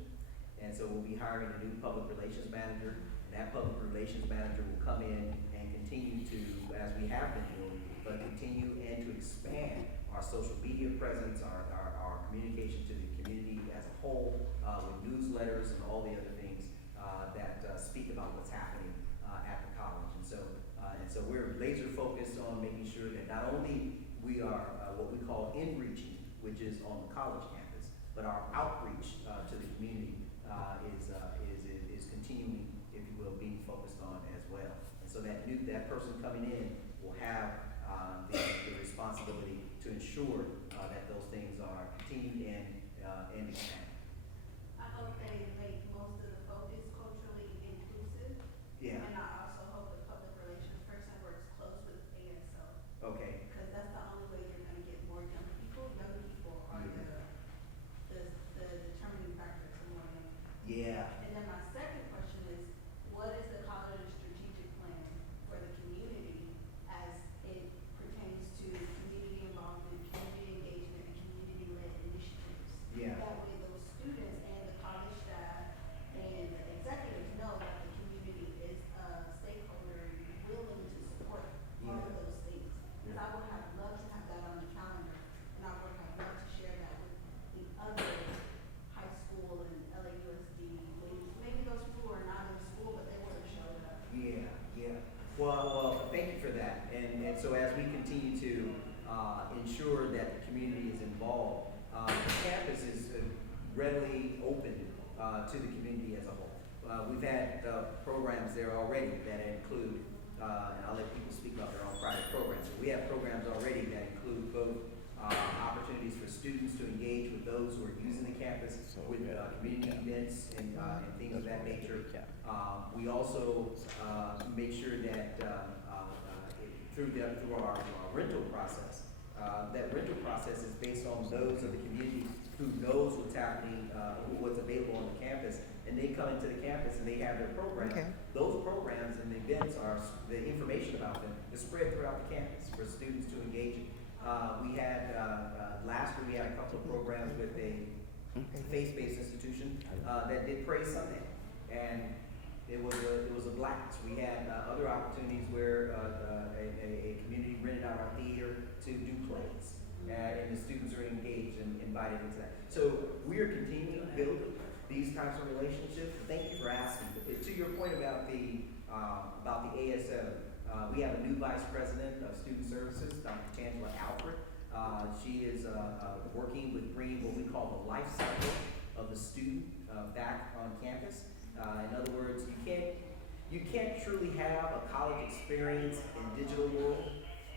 and so we'll be hiring a new public relations manager. And that public relations manager will come in and continue to, as we have been doing, but continue and to expand our social media presence, our communication to the community as a whole, with newsletters and all the other things that speak about what's happening at the college. And so we're laser focused on making sure that not only we are what we call in-reaching, which is on the college campus, but our outreach to the community is continuing, if you will, being focused on as well. And so that person coming in will have the responsibility to ensure that those things are continued and expanded. I hope they make most of the focus culturally inclusive. Yeah. And I also hope the public relations person works close with ASO. Okay. Because that's the only way you're gonna get more young people. Young people are the determining factor to more young people. Yeah. And then my second question is, what is the college's strategic plan for the community as it pertains to community involvement, community engagement, and community-led initiatives? Yeah. That way those students and the college staff and the executives know that the community is a stakeholder and willing to support all of those things. Because I would have loved to have that on the calendar, and I would have loved to share that with the other high school and LAUSD. Maybe those people who are not in school, but they would have showed up. Yeah, yeah. Well, thank you for that. And so as we continue to ensure that the community is involved, the campus is readily open to the community as a whole. We've had programs there already that include, and I'll let people speak about their own private programs. But we have programs already that include both opportunities for students to engage with those who are using the campus with community events and things of that nature. We also make sure that through our rental process, that rental process is based on those of the community who knows what's happening, what's available on the campus, and they come into the campus and they have their programs. Okay. Those programs and events are, the information about them is spread throughout the campus for students to engage in. We had, last year we had a couple of programs with a faith-based institution that did Praise Sunday. And it was a blast. We had other opportunities where a community rented out our theater to do plays. And the students are engaged and invited into that. So we are continuing to build these types of relationships. Thank you for asking. To your point about the ASO, we have a new vice president of student services, Dr. Tangela Alfred. She is working with bringing what we call the life cycle of the student back on campus. In other words, you can't truly have a college experience in digital world,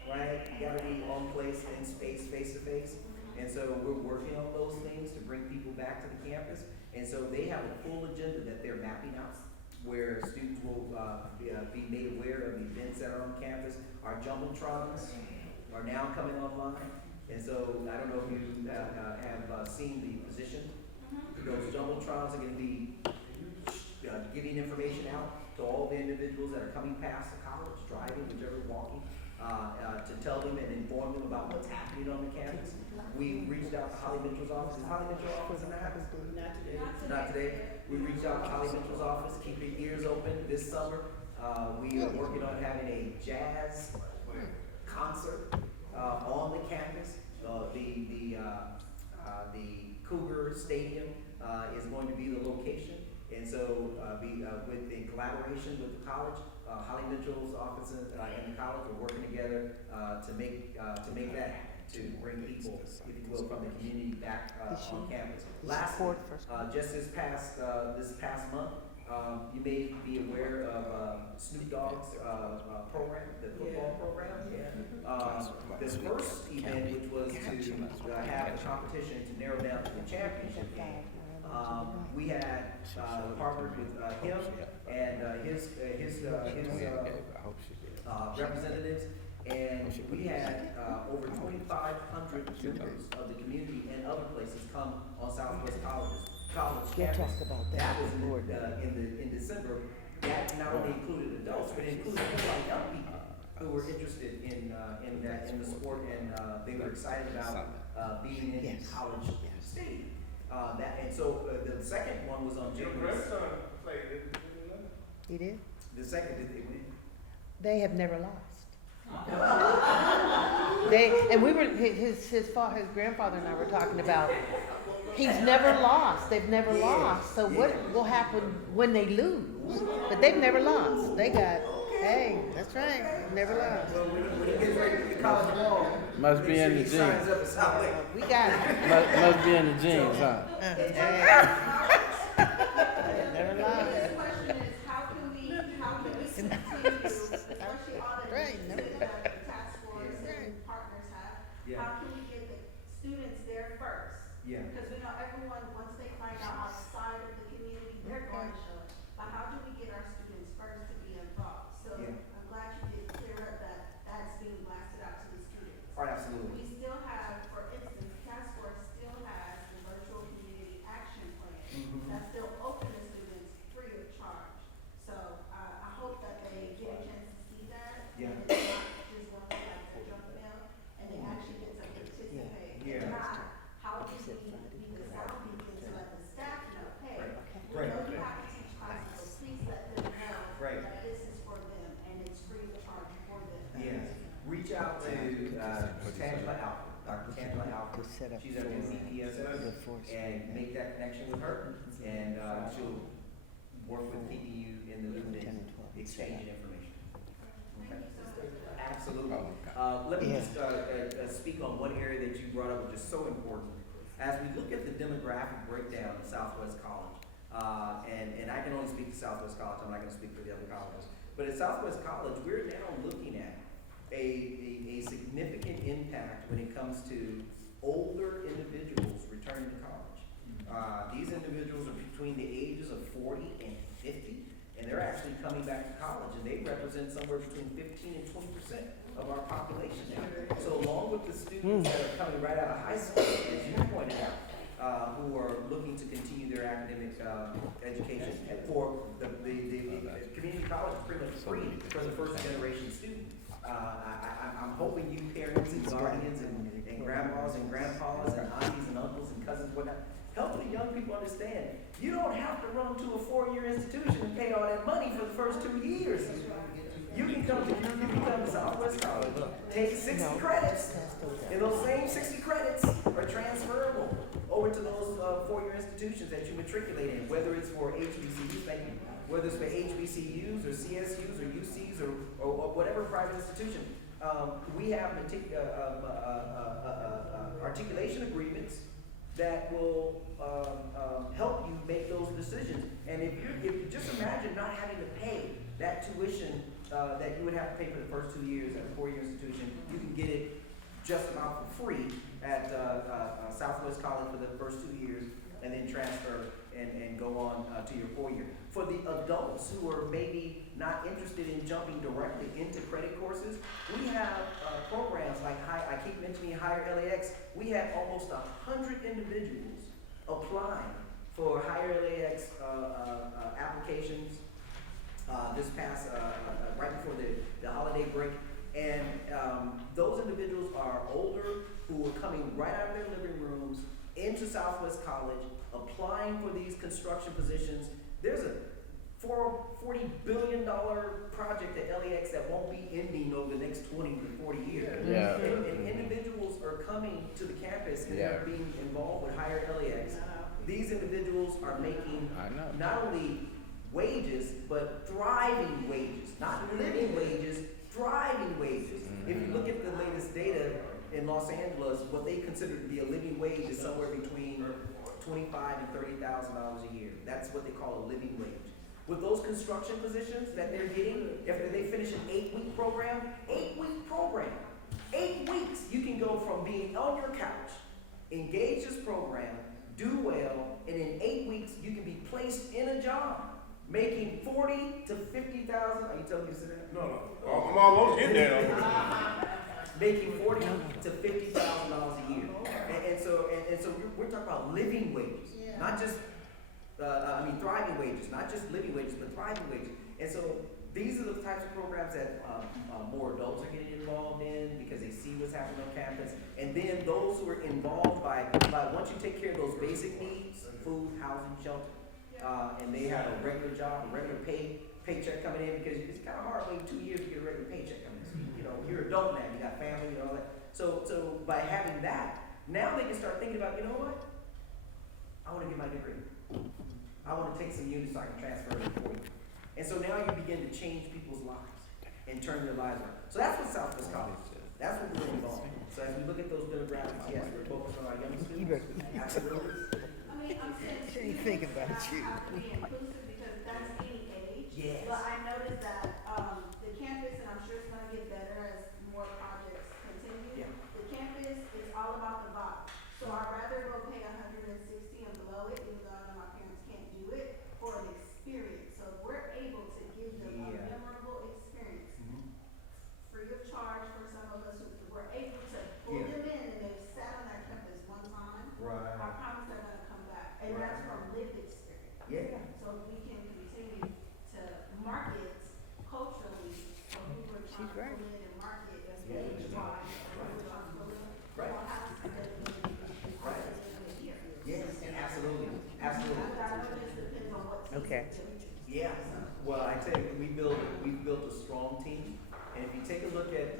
right? You gotta be on place, in space, face to face. And so we're working on those things to bring people back to the campus. And so they have a full agenda that they're mapping out, where students will be made aware of the events that are on campus. Our jumbotrons are now coming online. And so I don't know if you have seen the position those jumbotrons are gonna be giving information out to all the individuals that are coming past the college, driving, whichever, walking, to tell them and inform them about what's happening on the campus. We reached out to Holly Mitchell's office. Is Holly Mitchell's office in the house? Not today. Not today. We reached out to Holly Mitchell's office. Keep your ears open this summer. We are working on having a jazz concert on the campus. The Cougar Stadium is going to be the location. And so, with the collaboration with the college, Holly Mitchell's office and the college are working together to make that happen, to bring people, if you will, from the community back on campus. Lastly, just this past month, you may be aware of Snoop Dogg's program, the football program. The first event, which was to have a competition to narrow down to the championship game, we had partnered with him and his representatives, and we had over 2,500 members of the community and other places come on Southwest College campus. That was in December. That not only included adults, but it included people like young people who were interested in the sport, and they were excited about being in the college stadium. The second one was on January. He did? The second, did they win? They have never lost. His grandfather and I were talking about, he's never lost. They've never lost. So what will happen when they lose? But they've never lost. They got, hey, that's right, never lost. Well, when he gets ready for the college ball, Must be in the he signs genes. up at Southwest. We got it. Must be in the genes, huh? Never lost. The question is, how can we continue, especially all the Right, initiatives that the task force and partners have, Yeah. how can we get the students there first? Yeah. Because we know everyone, once they find out outside of the community, they're going to show it. But how do we get our students first to be involved? So Yeah. I'm glad you did clear up that that's being blasted out to the students. Oh, absolutely. We still have, for instance, task force still has the virtual community action plan that's still open to students free of charge. So I hope that they get a chance to see that. Yeah. And it's not just going to like the junk mail, and they actually get to participate. Yeah. If not, how do we be the sound beacon to let the staff know, hey, we Right. know you have to teach classes, so please let them know Right. that this is for them and it's free of charge for them. Yeah. Reach out to Tangela Alford, Dr. Tangela Alford. She's at NCPSS, and make that connection with her, and she'll work with keeping you in the loop and exchanging information. Okay. Absolutely. Let me just speak on one area that you brought up, which is so important. As we look at the demographic breakdown of Southwest College, and I can only speak to Southwest College, I'm not going to speak for the other colleges, but at Southwest College, we're now looking at a significant impact when it comes to older individuals returning to college. These individuals are between the ages of 40 and 50, and they're actually coming back to college, and they represent somewhere between 15 and 20% of our population now. So along with the students that are coming right out of high school, as you pointed out, who are looking to continue their academic education, and for the community college is pretty much free for the first generation student. I'm hoping you parents and guardians and grandmas and grandpas and aunties and uncles and cousins, whatnot, help the young people understand, you don't have to run to a 4-year institution and pay all that money for the first 2 years. You can come to Southwest College, take 60 credits, and those same 60 credits are transferable over to those 4-year institutions that you matriculate in, whether it's for HBCUs, whether it's for HBCUs or CSUs or UCs or whatever private institution. We have articulation agreements that will help you make those decisions. And if you just imagine not having to pay that tuition that you would have to pay for the first 2 years at a 4-year institution, you can get it just about for free at Southwest College for the first 2 years, and then transfer and go on to your 4-year. For the adults who are maybe not interested in jumping directly into credit courses, we have programs like I keep mentioning Higher LAX. We had almost 100 individuals applying for higher LAX applications this past, right before the holiday break. And those individuals are older who are coming right out of their living rooms into Southwest College, applying for these construction positions. There's a $40 billion project at LAX that won't be ending over the next 20 to 40 years. Yeah. And individuals are coming to the campus and they're being involved with higher LAX. These individuals are making I know. not only wages, but thriving wages. Not living wages, thriving wages. If you look at the latest data in Los Angeles, what they consider to be a living wage is somewhere between $25,000 and $30,000 a year. That's what they call a living wage. With those construction positions that they're getting, after they finish an 8-week program, 8 weeks, you can go from being on your couch, engage this program, do well, and in 8 weeks, you can be placed in a job, making $40,000 to $50,000. Are you telling me to sit down? No. I'm almost in there. Making $40,000 to $50,000 a year. And so we're talking about living wages, not just thriving wages, not just living wages, but thriving wages. And so these are the types of programs that more adults are getting involved in because they see what's happening on campus. And then those who are involved by once you take care of those basic needs, food, housing, shelter, and they have a regular job, a regular paycheck coming in, because it's kind of hard waiting 2 years to get a regular paycheck coming in. So, you're an adult now, you got family and all that. So by having that, now they can start thinking about, you know what? I want to get my degree. I want to take some units so I can transfer it for you. And so now you begin to change people's lives and turn their lives around. So that's what Southwest College is. That's what we're involved in. So as we look at those demographics, yes, we're focused on our young students. Absolutely. I mean, I'm saying She ain't thinking about you. have to be inclusive because that's any age. Yes. But I noticed that, the campus, and I'm sure it's gonna get better as more projects continue. Yeah. The campus is all about the vibe. So I'd rather go pay $160 and below it, even though I know my parents can't do it, for an experience. So if we're able to give them a Yeah. memorable experience, Mhm. free of charge for some of us who were able to pull Yeah. them in and they've sat on that campus one time, Right. I promise they're gonna come back. And that's from lived experience. Yeah. So if we can continue to market culturally, so who we're trying to right. pull in and market as Yeah. age-wise, who we're trying to pull in, Right. we'll have to Right. here. Yes, absolutely. Absolutely. I know this depends on what season Okay. too. Yeah, well, I tell you, we've built a strong team, and if you take a look at,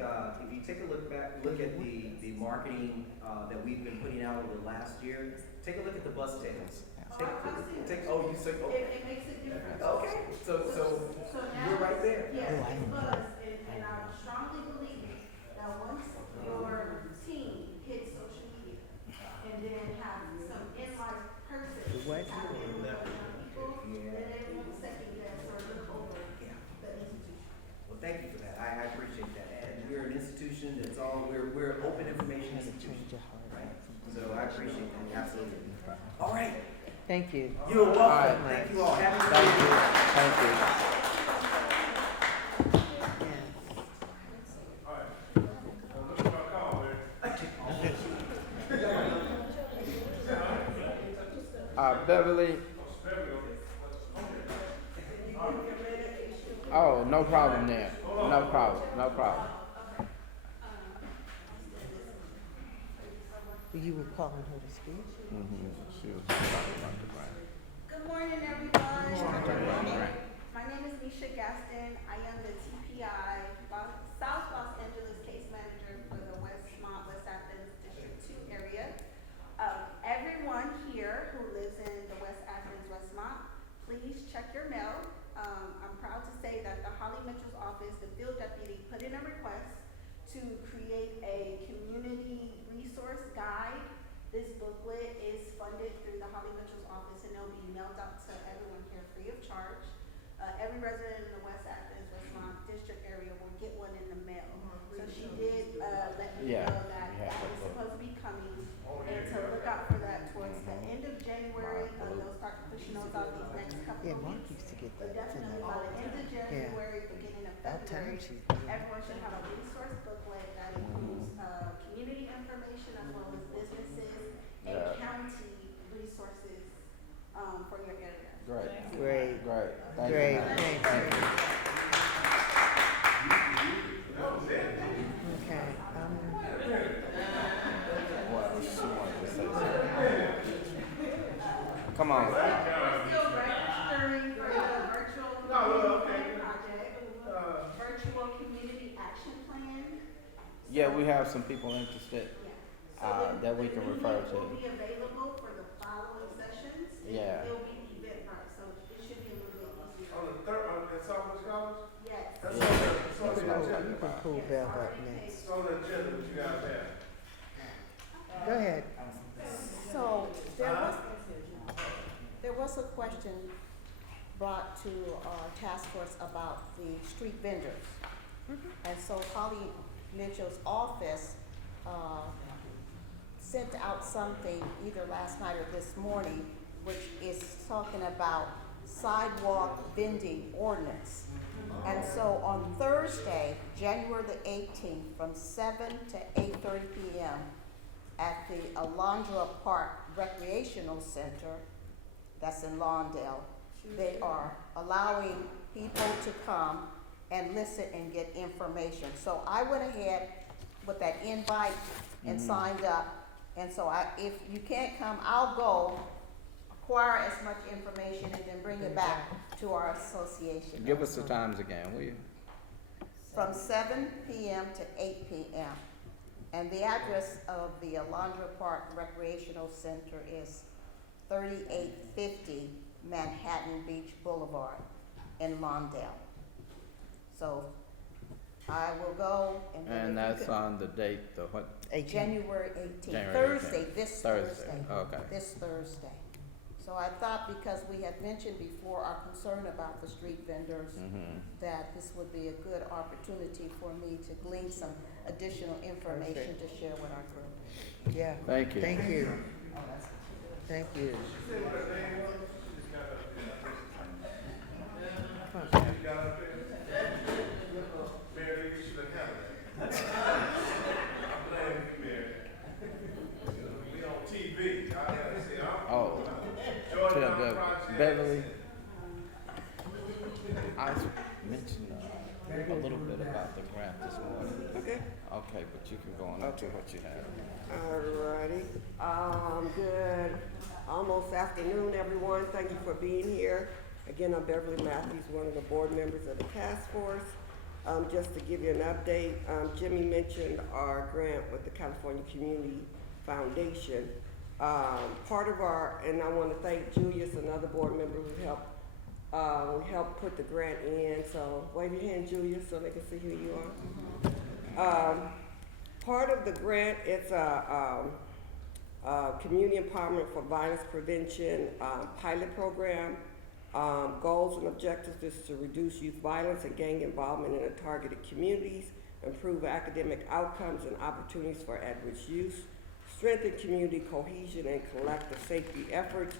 look at the marketing, that we've been putting out over the last year, take a look at the bus tails. You say, okay, It makes a difference. okay, so now, we're right there. Yes, it was, and I strongly believe that once your team hits social media and then have some in-life person What? tap in with those young people, Yeah. then everyone second guess or look over Yeah. the institution. Well, thank you for that, I appreciate that, and we're an institution that's we're an open information institution, right? So I appreciate that, absolutely. All right, Thank you. you're welcome, right. thank you all, have a good Thank day. you. Thank you. Beverly. Oh, no problem there. No problem. No problem. You were calling her to speak? She was talking about the grant. Good morning, everyone. Right. My name is Misha Gaston. I am the TPI South Los Angeles case manager for the Westmont, West Athens District 2 area. Everyone here who lives in the West Athens Westmont, please check your mail. I'm proud to say that the Holly Mitchell's office, the field deputy, put in a request to create a community resource guide. This booklet is funded through the Holly Mitchell's office and it'll be mailed out to everyone here free of charge. Every resident in the West Athens Westmont district area will get one in the mail. So she did let me Yeah, know that we have that that is book. supposed to be coming and to look out for that towards the end of January. They'll start pushing those out these next couple Yeah, of Mark weeks. used to get But that. definitely by the end of January, beginning of About time February, she's doing it. everyone should have a resource booklet that includes community information as well as businesses and Yeah. county resources for your area. Great, Great, great. Thank you, great, ma'am. thank you. Okay, Well, she wanted to say something. Come on. We're still registering for the virtual community project, virtual community action plan. Yeah, we have some people interested. So that we can refer to. The link will be available for the following sessions. Yeah. It'll be Eventbrite, so it should be a little bit easier. On the third, at Southwest College? Yes. That's Yeah. on the, it's on That's the what I was agenda. you can pull Bell up next. It's on the agenda, what you guys have. Go ahead. So there was a question brought to our task force about the street vendors. And so Holly Mitchell's office, sent out something either last night or this morning, which is talking about sidewalk vending ordinance. And so on Thursday, January the 18th, from 7 to 8:30 p.m. at the Alondra Park Recreational Center, that's in Lawndale, they are allowing people to come and listen and get information. So I went ahead with that invite and signed up. And so if you can't come, I'll go acquire as much information and then bring it back to our association. Give us the times again, will you? From 7 p.m. to 8 p.m. And the address of the Alondra Park Recreational Center is 3850 Manhattan Beach Boulevard in Lawndale. So I will go and then And if you that's could- on the date, the what? January 18th, January Thursday, 18th. this Thursday, Thursday. okay. This Thursday. So I thought because we had mentioned before our concern about the street vendors, that this would be a good opportunity for me to glean some additional information to share with our group. Yeah. Thank you. Thank you. Thank you. Mayor, you should have had that. I'm blaming you, Mayor. We on TV, I gotta say, Oh, Jordan tell Bev- Project. Beverly. I mentioned a little bit about the grant this morning. Okay. Okay, but you can go on into what you have. Alrighty. Good. Almost afternoon, everyone. Thank you for being here. Again, I'm Beverly Matthews, one of the board members of the task force. Just to give you an update, Jimmy mentioned our grant with the California Community Foundation. Part of our, and I want to thank Julius, another board member who helped put the grant in. So wave your hand, Julius, so they can see who you are. Part of the grant, it's a community empowerment for violence prevention pilot program. Goals and objectives is to reduce youth violence and gang involvement in the targeted communities, improve academic outcomes and opportunities for at-risk youth, strengthen community cohesion and collective safety efforts,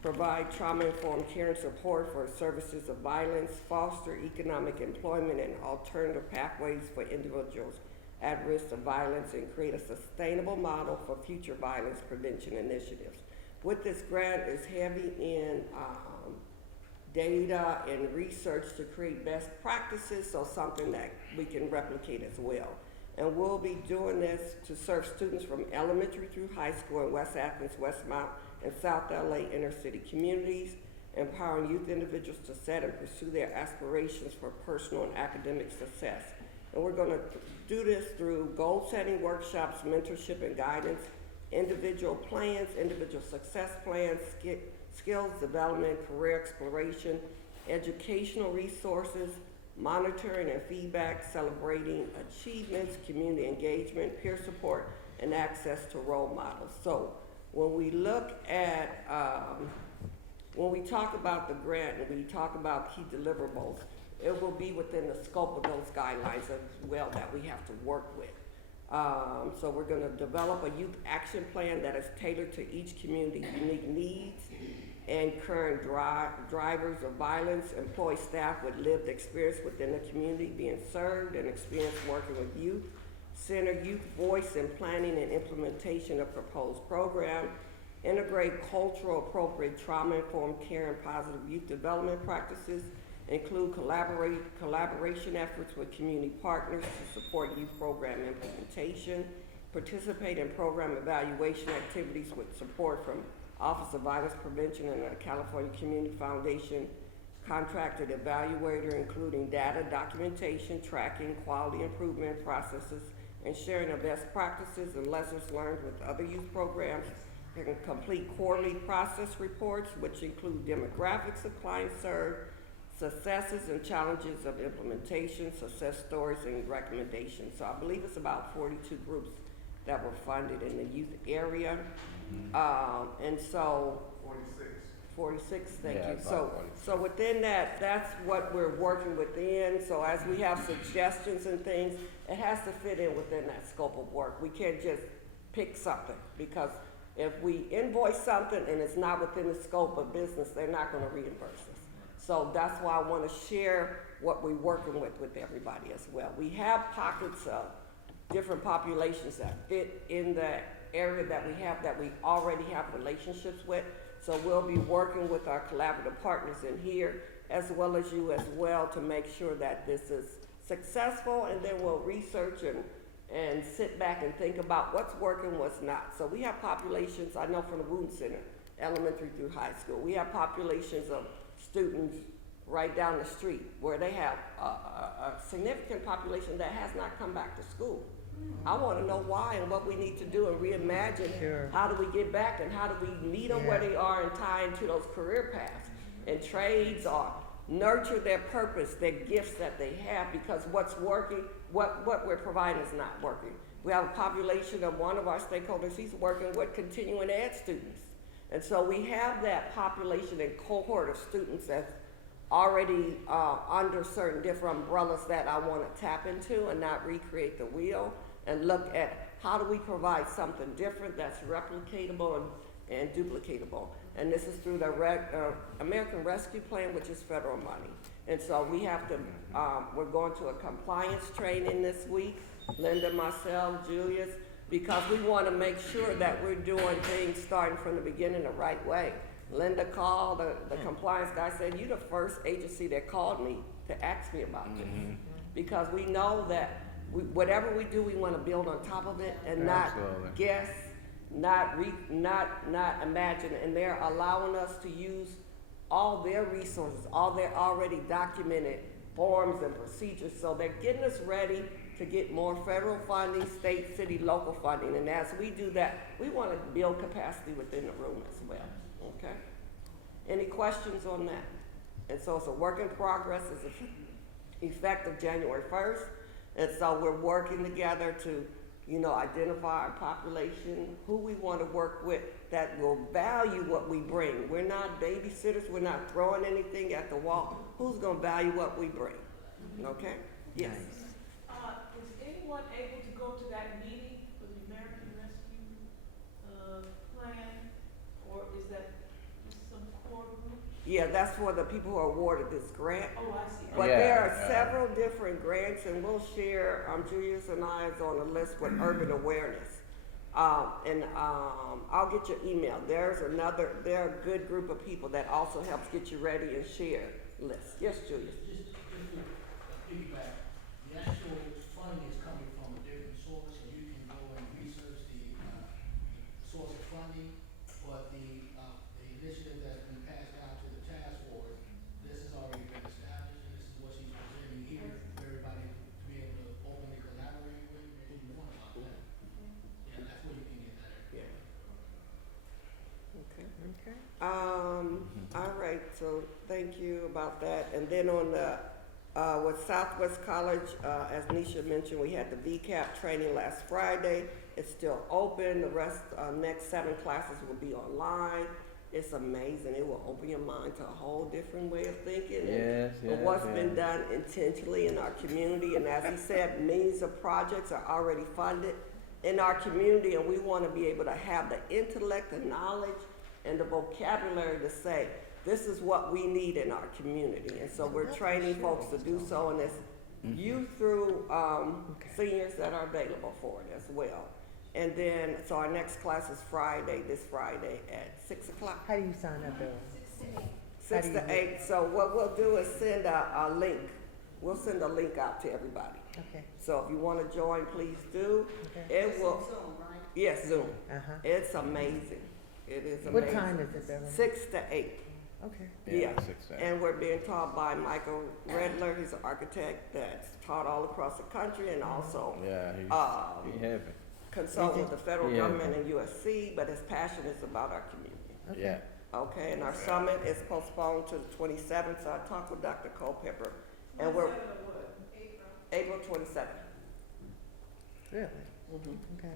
provide trauma-informed care and support for services of violence, foster economic employment and alternative pathways for individuals at risk of violence, and create a sustainable model for future violence prevention initiatives. With this grant is heavy in data and research to create best practices, so something that we can replicate as well. And we'll be doing this to serve students from elementary through high school in West Athens, Westmont, and South LA inner city communities, empowering youth individuals to set and pursue their aspirations for personal and academic success. And we're gonna do this through goal setting workshops, mentorship and guidance, individual plans, individual success plans, skills development, career exploration, educational resources, monitoring and feedback, celebrating achievements, community engagement, peer support, and access to role models. So when we look at, when we talk about the grant and we talk about key deliverables, it will be within the scope of those guidelines as well that we have to work with. So we're gonna develop a youth action plan that is tailored to each community's unique needs and current drivers of violence, employ staff with lived experience within the community being served and experience working with youth, center youth voice in planning and implementation of proposed program, integrate cultural appropriate trauma-informed care and positive youth development practices, include collaboration efforts with community partners to support youth program implementation, participate in program evaluation activities with support from Office of Violence Prevention and the California Community Foundation contracted evaluator, including data, documentation, tracking, quality improvement processes, and sharing of best practices and lessons learned with other youth programs. They can complete quarterly process reports, which include demographics of clients served, successes and challenges of implementation, success stories, and recommendations. So I believe it's about 42 groups that were funded in the youth area. And so 46, thank Yeah, you. about So, 46. so within that, that's what we're working within. So as we have suggestions and things, it has to fit in within that scope of work. We can't just pick something, because if we invoice something and it's not within the scope of business, they're not gonna reimburse us. So that's why I wanna share what we're working with everybody as well. We have pockets of different populations that fit in the area that we already have relationships with. So we'll be working with our collaborative partners in here, as well as you as well, to make sure that this is successful, and then we'll research and sit back and think about what's working, what's not. So we have populations, I know from the Wooten Center, elementary through high school, we have populations of students right down the street where they have a significant population that has not come back to school. I want to know why and what we need to do and reimagine. Sure. How do we get back, and how do we meet them where they are and tie into those career paths and trades, or nurture their purpose, their gifts that they have, because what's working, what we're providing is not working. We have a population of one of our stakeholders, he's working with continuing ed students. And so we have that population and cohort of students that's already under certain different umbrellas that I want to tap into and not recreate the wheel, and look at how do we provide something different that's replicatable and duplicatable. And this is through the American Rescue Plan, which is federal money. And so we have to, we're going to a compliance training this week, Linda, myself, Julius, because we want to make sure that we're doing things starting from the beginning the right way. Linda called, the compliance guy said, "You're the first agency that called me to ask me about this." Because we know that whatever we do, we want to build on top of it and not guess, not imagine. And they're allowing us to use all their resources, all their already documented forms and procedures. So they're getting us ready to get more federal funding, state, city, local funding. And as we do that, we want to build capacity within the room as well. Okay? Any questions on that? And so it's a work in progress. It's effective January 1st. And so we're working together to, identify our population, who we want to work with that will value what we bring. We're not babysitters. We're not throwing anything at the wall. Who's going to value what we bring? Okay? Yes. Is anyone able to go to that meeting for the American Rescue Plan, or is that some core group? Yeah, that's for the people who are awarded this grant. Oh, I see. But there are several different grants, and we'll share, Julius and I is on a list with urban awareness. I'll get your email. There are a good group of people that also helps get you ready and share lists. Yes, Julius? Just to piggyback, the actual funding is coming from a different source, and you can go and research the source of funding, but the initiative that's been passed out to the task force, this has already been established, and this is what she's presenting here for everybody to be able to openly collaborate with, and if you want about that. Yeah, that's where you can get that. Yeah. Okay. All right, so thank you about that. And then on the, with Southwest College, as Nisha mentioned, we had the VCAP training last Friday. It's still open. The rest, next 7 classes will be online. It's amazing. It will open your mind to a whole different way of thinking. And what's been done intentionally in our community. And as he said, millions of projects are already funded in our community, and we want to be able to have the intellect, the knowledge, and the vocabulary to say, this is what we need in our community. And so we're training folks to do so, and it's youth through seniors that are available for it as well. And then, so our next class is this Friday at 6 o'clock. How do you sign up, Bill? 6 How do to you do 8. So what we'll do is send a link. We'll send a link out to everybody. Okay. So if you want to join, please do. Okay. It will. Yes, Zoom. Uh-huh. It's amazing. It is amazing. What time is it, Beverly? 6 to 8. Okay. Yeah. And we're being taught by Michael Redler. He's an architect that's taught all across the country and also He heavy. consult with the federal Yeah. government and USC, but his passion is about our community. Okay. Yeah. Okay, and our summit is postponed to the 27th, so I talked with Dr. Culpepper, and we're April 27th. Really? Mhm. Okay.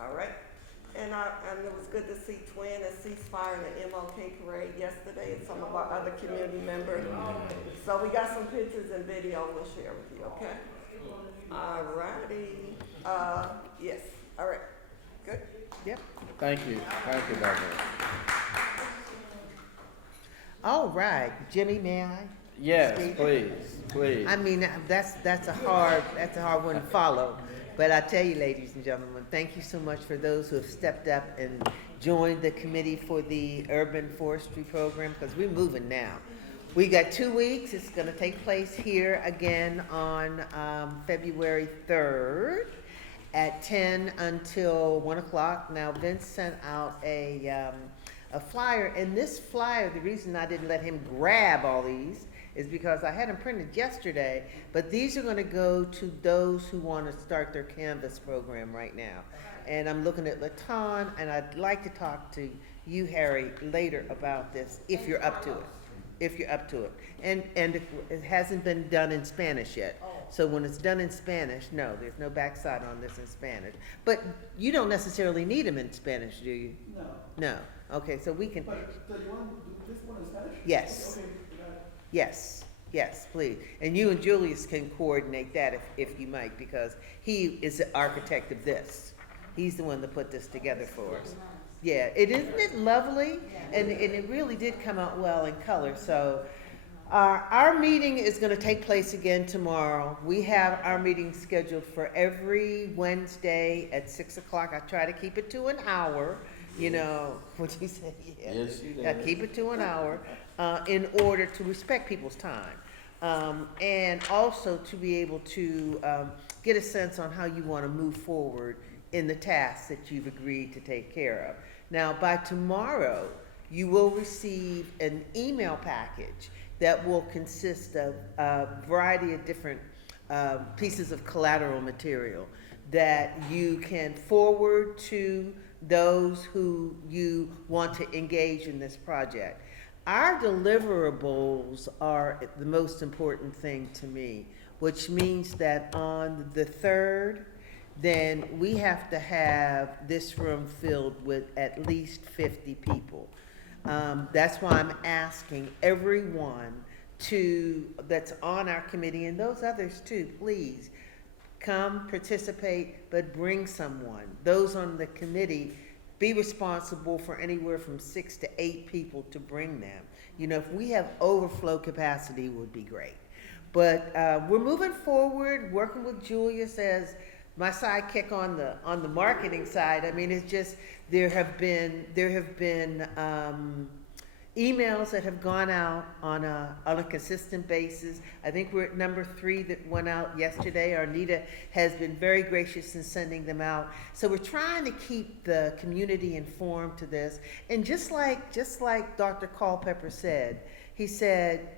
All right. And it was good to see Twin and Ceasefire in the MLK parade yesterday and some of our other community members. So we got some pictures and video we'll share with you, okay? All righty. Yes. All right. Good. Yep. Thank you, Dr. All right, Jimmy, may I? Yes, Speak. please. I mean, that's a hard one to follow. But I tell you, ladies and gentlemen, thank you so much for those who have stepped up and joined the committee for the urban forestry program, because we're moving now. We got 2 weeks. It's going to take place here again on February 3rd at 10 until 1 o'clock. Now, Vince sent out a flyer, and this flyer, the reason I didn't let him grab all these is because I had them printed yesterday, but these are going to go to those who want to start their Canvas program right now. And I'm looking at Latan, and I'd like to talk to you, Harry, later about this, if you're up to it. If you're up to it. And it hasn't been done in Spanish yet. So when it's done in Spanish, no, there's no backside on this in Spanish. But you don't necessarily need them in Spanish, do you? No. No. Okay, so we can. But, so you want to do this one in Spanish? Yes. Okay, you got it. Yes, please. And you and Julius can coordinate that if you might, because he is the architect of this. He's the one that put this together for us. Yeah, isn't it lovely? And it really did come out well in color. So our meeting is going to take place again tomorrow. We have our meeting scheduled for every Wednesday at 6 o'clock. I try to keep it to an hour. You know, what you say? Yeah. Yes, you Yeah, did. keep it to an hour in order to respect people's time. And also to be able to get a sense on how you want to move forward in the tasks that you've agreed to take care of. Now, by tomorrow, you will receive an email package that will consist of a variety of different pieces of collateral material that you can forward to those who you want to engage in this project. Our deliverables are the most important thing to me, which means that on the 3rd, then we have to have this room filled with at least 50 people. That's why I'm asking everyone that's on our committee, and those others too, please, come participate, but bring someone. Those on the committee, be responsible for anywhere from 6 to 8 people to bring them. You know, if we have overflow capacity, it would be great. But we're moving forward, working with Julius as my sidekick on the marketing side. I mean, it's just there have been emails that have gone out on a consistent basis. I think we're at number 3 that went out yesterday. Arnita has been very gracious in sending them out. So we're trying to keep the community informed to this. And just like Dr. Culpepper said, he said,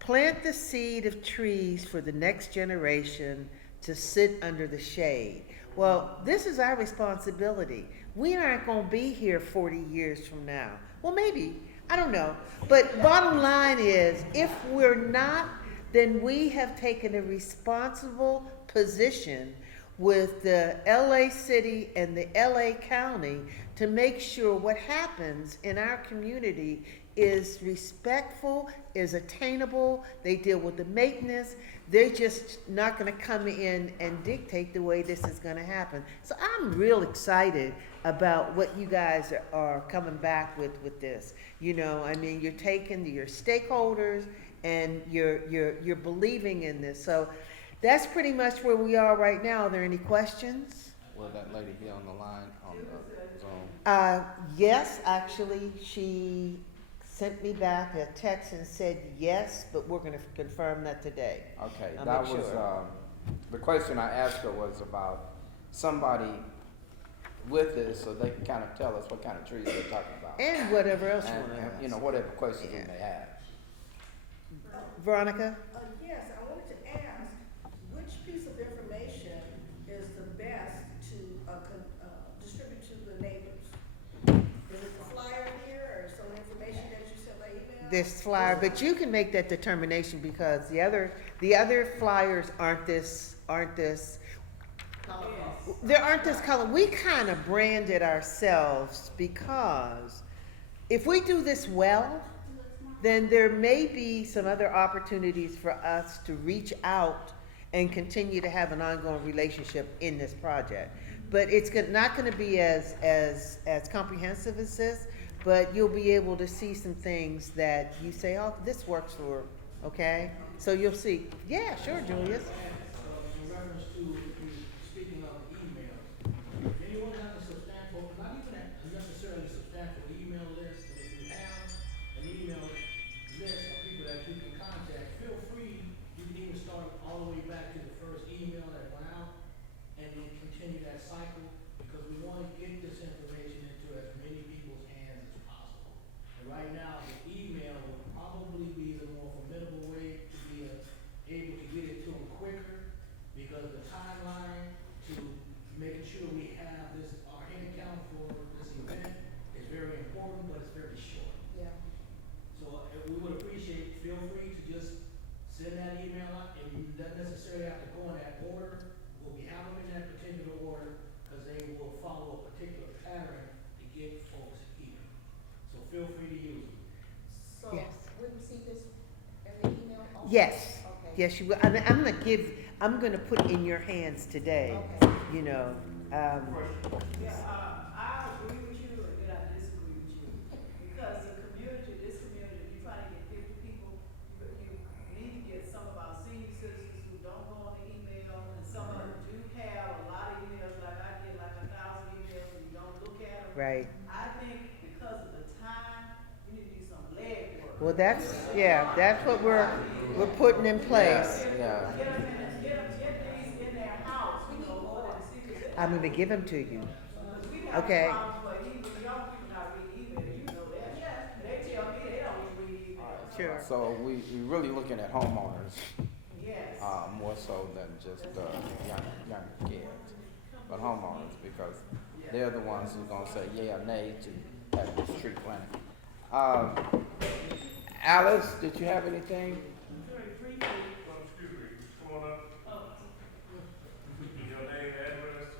plant the seed of trees for the next generation to sit under the shade. Well, this is our responsibility. We aren't going to be here 40 years from now. Well, maybe, I don't know. But bottom line is, if we're not, then we have taken a responsible position with the LA City and the LA County to make sure what happens in our community is respectful, is attainable. They deal with the maintenance. They're just not going to come in and dictate the way this is going to happen. So I'm real excited about what you guys are coming back with this. You know, I mean, you're taking your stakeholders and you're believing in this. So that's pretty much where we are right now. Are there any questions? Will that lady here on the line on the Zoom? Yes, actually, she sent me back a text and said yes, but we're gonna confirm that today. Okay, I'll that make was, sure. the question I asked her was about somebody with this, so they can kind of tell us what kind of trees they're talking about. And whatever else you And, wanna ask. you know, whatever questions we Yeah. may have. Veronica? Yes, I wanted to ask, which piece of information is the best to, distribute to the neighbors? Is it the flyer here, or some information that you sent by email? This flyer, but you can make that determination because the other flyers aren't this, there aren't this color. We kind of branded ourselves because if we do this well, then there may be some other opportunities for us to reach out and continue to have an ongoing relationship in this project. But it's not gonna be as comprehensive as this, but you'll be able to see some things that you say, oh, this works for, okay? So you'll see, yeah, sure, Julius. In reference to you speaking of emails, if anyone has a substantial, not even a necessarily substantial email list, but if you have an email list of people that you can contact, feel free, you can even start all the way back to the first email that went out, and then continue that cycle, because we wanna get this information into as many people's hands as possible. And right now, the email would probably be the more formidable way to be able to get it to them quicker, because the timeline to making sure we have this, our head count for this event is very important, but it's very short. Yeah. So we would appreciate, feel free to just send that email out, and you don't necessarily have to go in that order. We have them in that particular order, because they will follow a particular pattern to get folks here. So feel free to use them. So, Yes. we receive this in the email also? Yes, Okay. yes, you will. And I'm gonna put it in your hands today, Okay. you know. Yeah, I agree with you, and then I disagree with you. Because the community, this community, if you're trying to get 50 people, you need to get some of our senior citizens who don't go on the email, and some of them do have a lot of emails, like I get like 1,000 emails, and you don't look at them. Right. I think because of the time, you need to do some legwork. Well, that's what we're putting in place. Yeah. Get these in their house, you know, more than secret. I'm gonna give them to you. Because we have Okay. problems, but even young people not reading email, you know that. Yeah. They tell me they don't even read email. Sure. So we really looking at homeowners, Yes. more so than just, young kids, but homeowners, because they're the ones who's gonna say yea or nay to having this tree planted. Alice, did you have anything? Excuse me, come on up. Your name, address,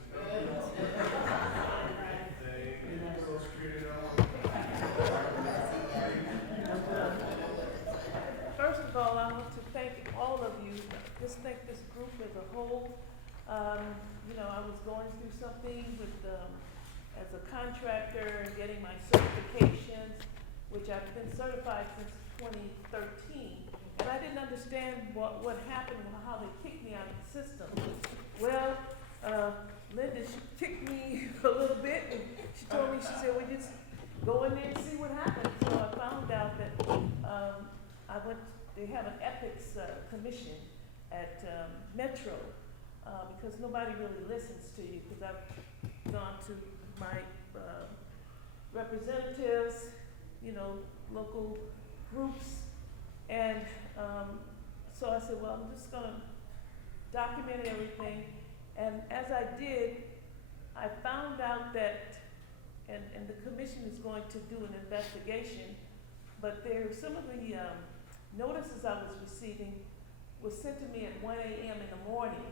name, Social Security number. First of all, I want to thank all of you, just thank this group as a whole. I was going through something with, as a contractor and getting my certifications, which I've been certified since 2013. And I didn't understand what happened, how they kicked me out of the system. Well, Linda, she kicked me a little bit, and she told me, she said, well, just go in there and see what happens. So I found out that they have an ethics commission at Metro, because nobody really listens to you, because I've gone to my representatives, local groups, and so I said, well, I'm just gonna document everything, and as I did, I found out that, and the commission is going to do an investigation, but some of the notices I was receiving was sent to me at 1 a.m. in the morning,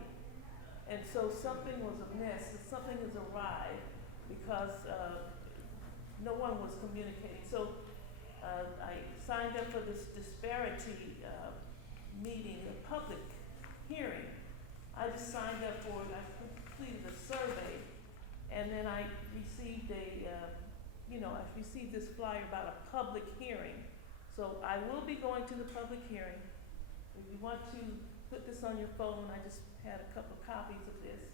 and so something was amiss, something is awry, because no one was communicating. So I signed up for this disparity meeting, a public hearing. I just signed up for it, I completed a survey, and then I received I received this flyer about a public hearing. So I will be going to the public hearing. If you want to put this on your phone, I just had a couple copies of this.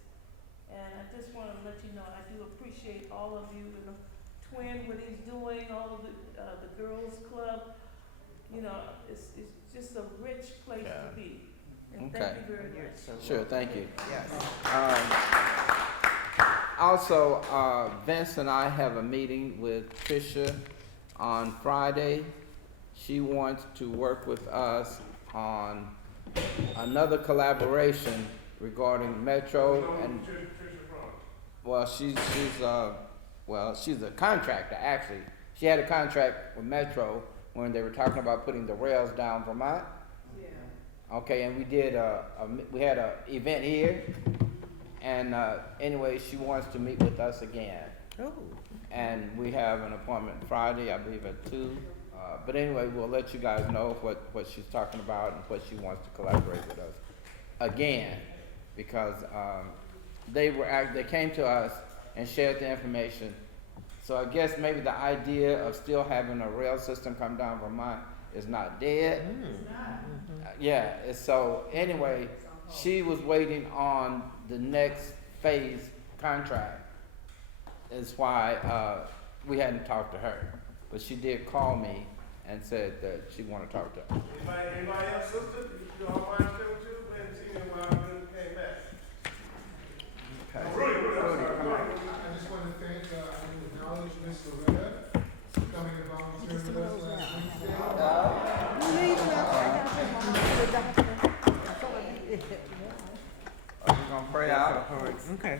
And I just wanna let you know, I do appreciate all of you and the twin, what he's doing, all of the girls club. You know, it's just a rich place Yeah. to be. And Okay. thank you very much. Sure, thank you. Yes. Also, Vince and I have a meeting with Tricia on Friday. She wants to work with us on another collaboration regarding Metro and, well, she's a contractor, actually. She had a contract with Metro when they were talking about putting the rails down Vermont. Yeah. Okay, and we had a event here, and anyway, she wants to meet with us again. Oh. And we have an appointment Friday, I believe at 2. But anyway, we'll let you guys know what she's talking about and what she wants to collaborate with us again, because they came to us and shared the information. So I guess maybe the idea of still having a rail system come down Vermont is not dead. Yeah, so anyway, she was waiting on the next phase contract. Is why we hadn't talked to her, but she did call me and said that she wanted to talk to her. Anybody else, sister? You all mind still too? Been seeing you while I came back. Okay. Rudy, I'm sorry. I just want to thank, and acknowledge Ms. Loretta for coming and volunteering with us last Wednesday. Are we gonna pray out? Okay.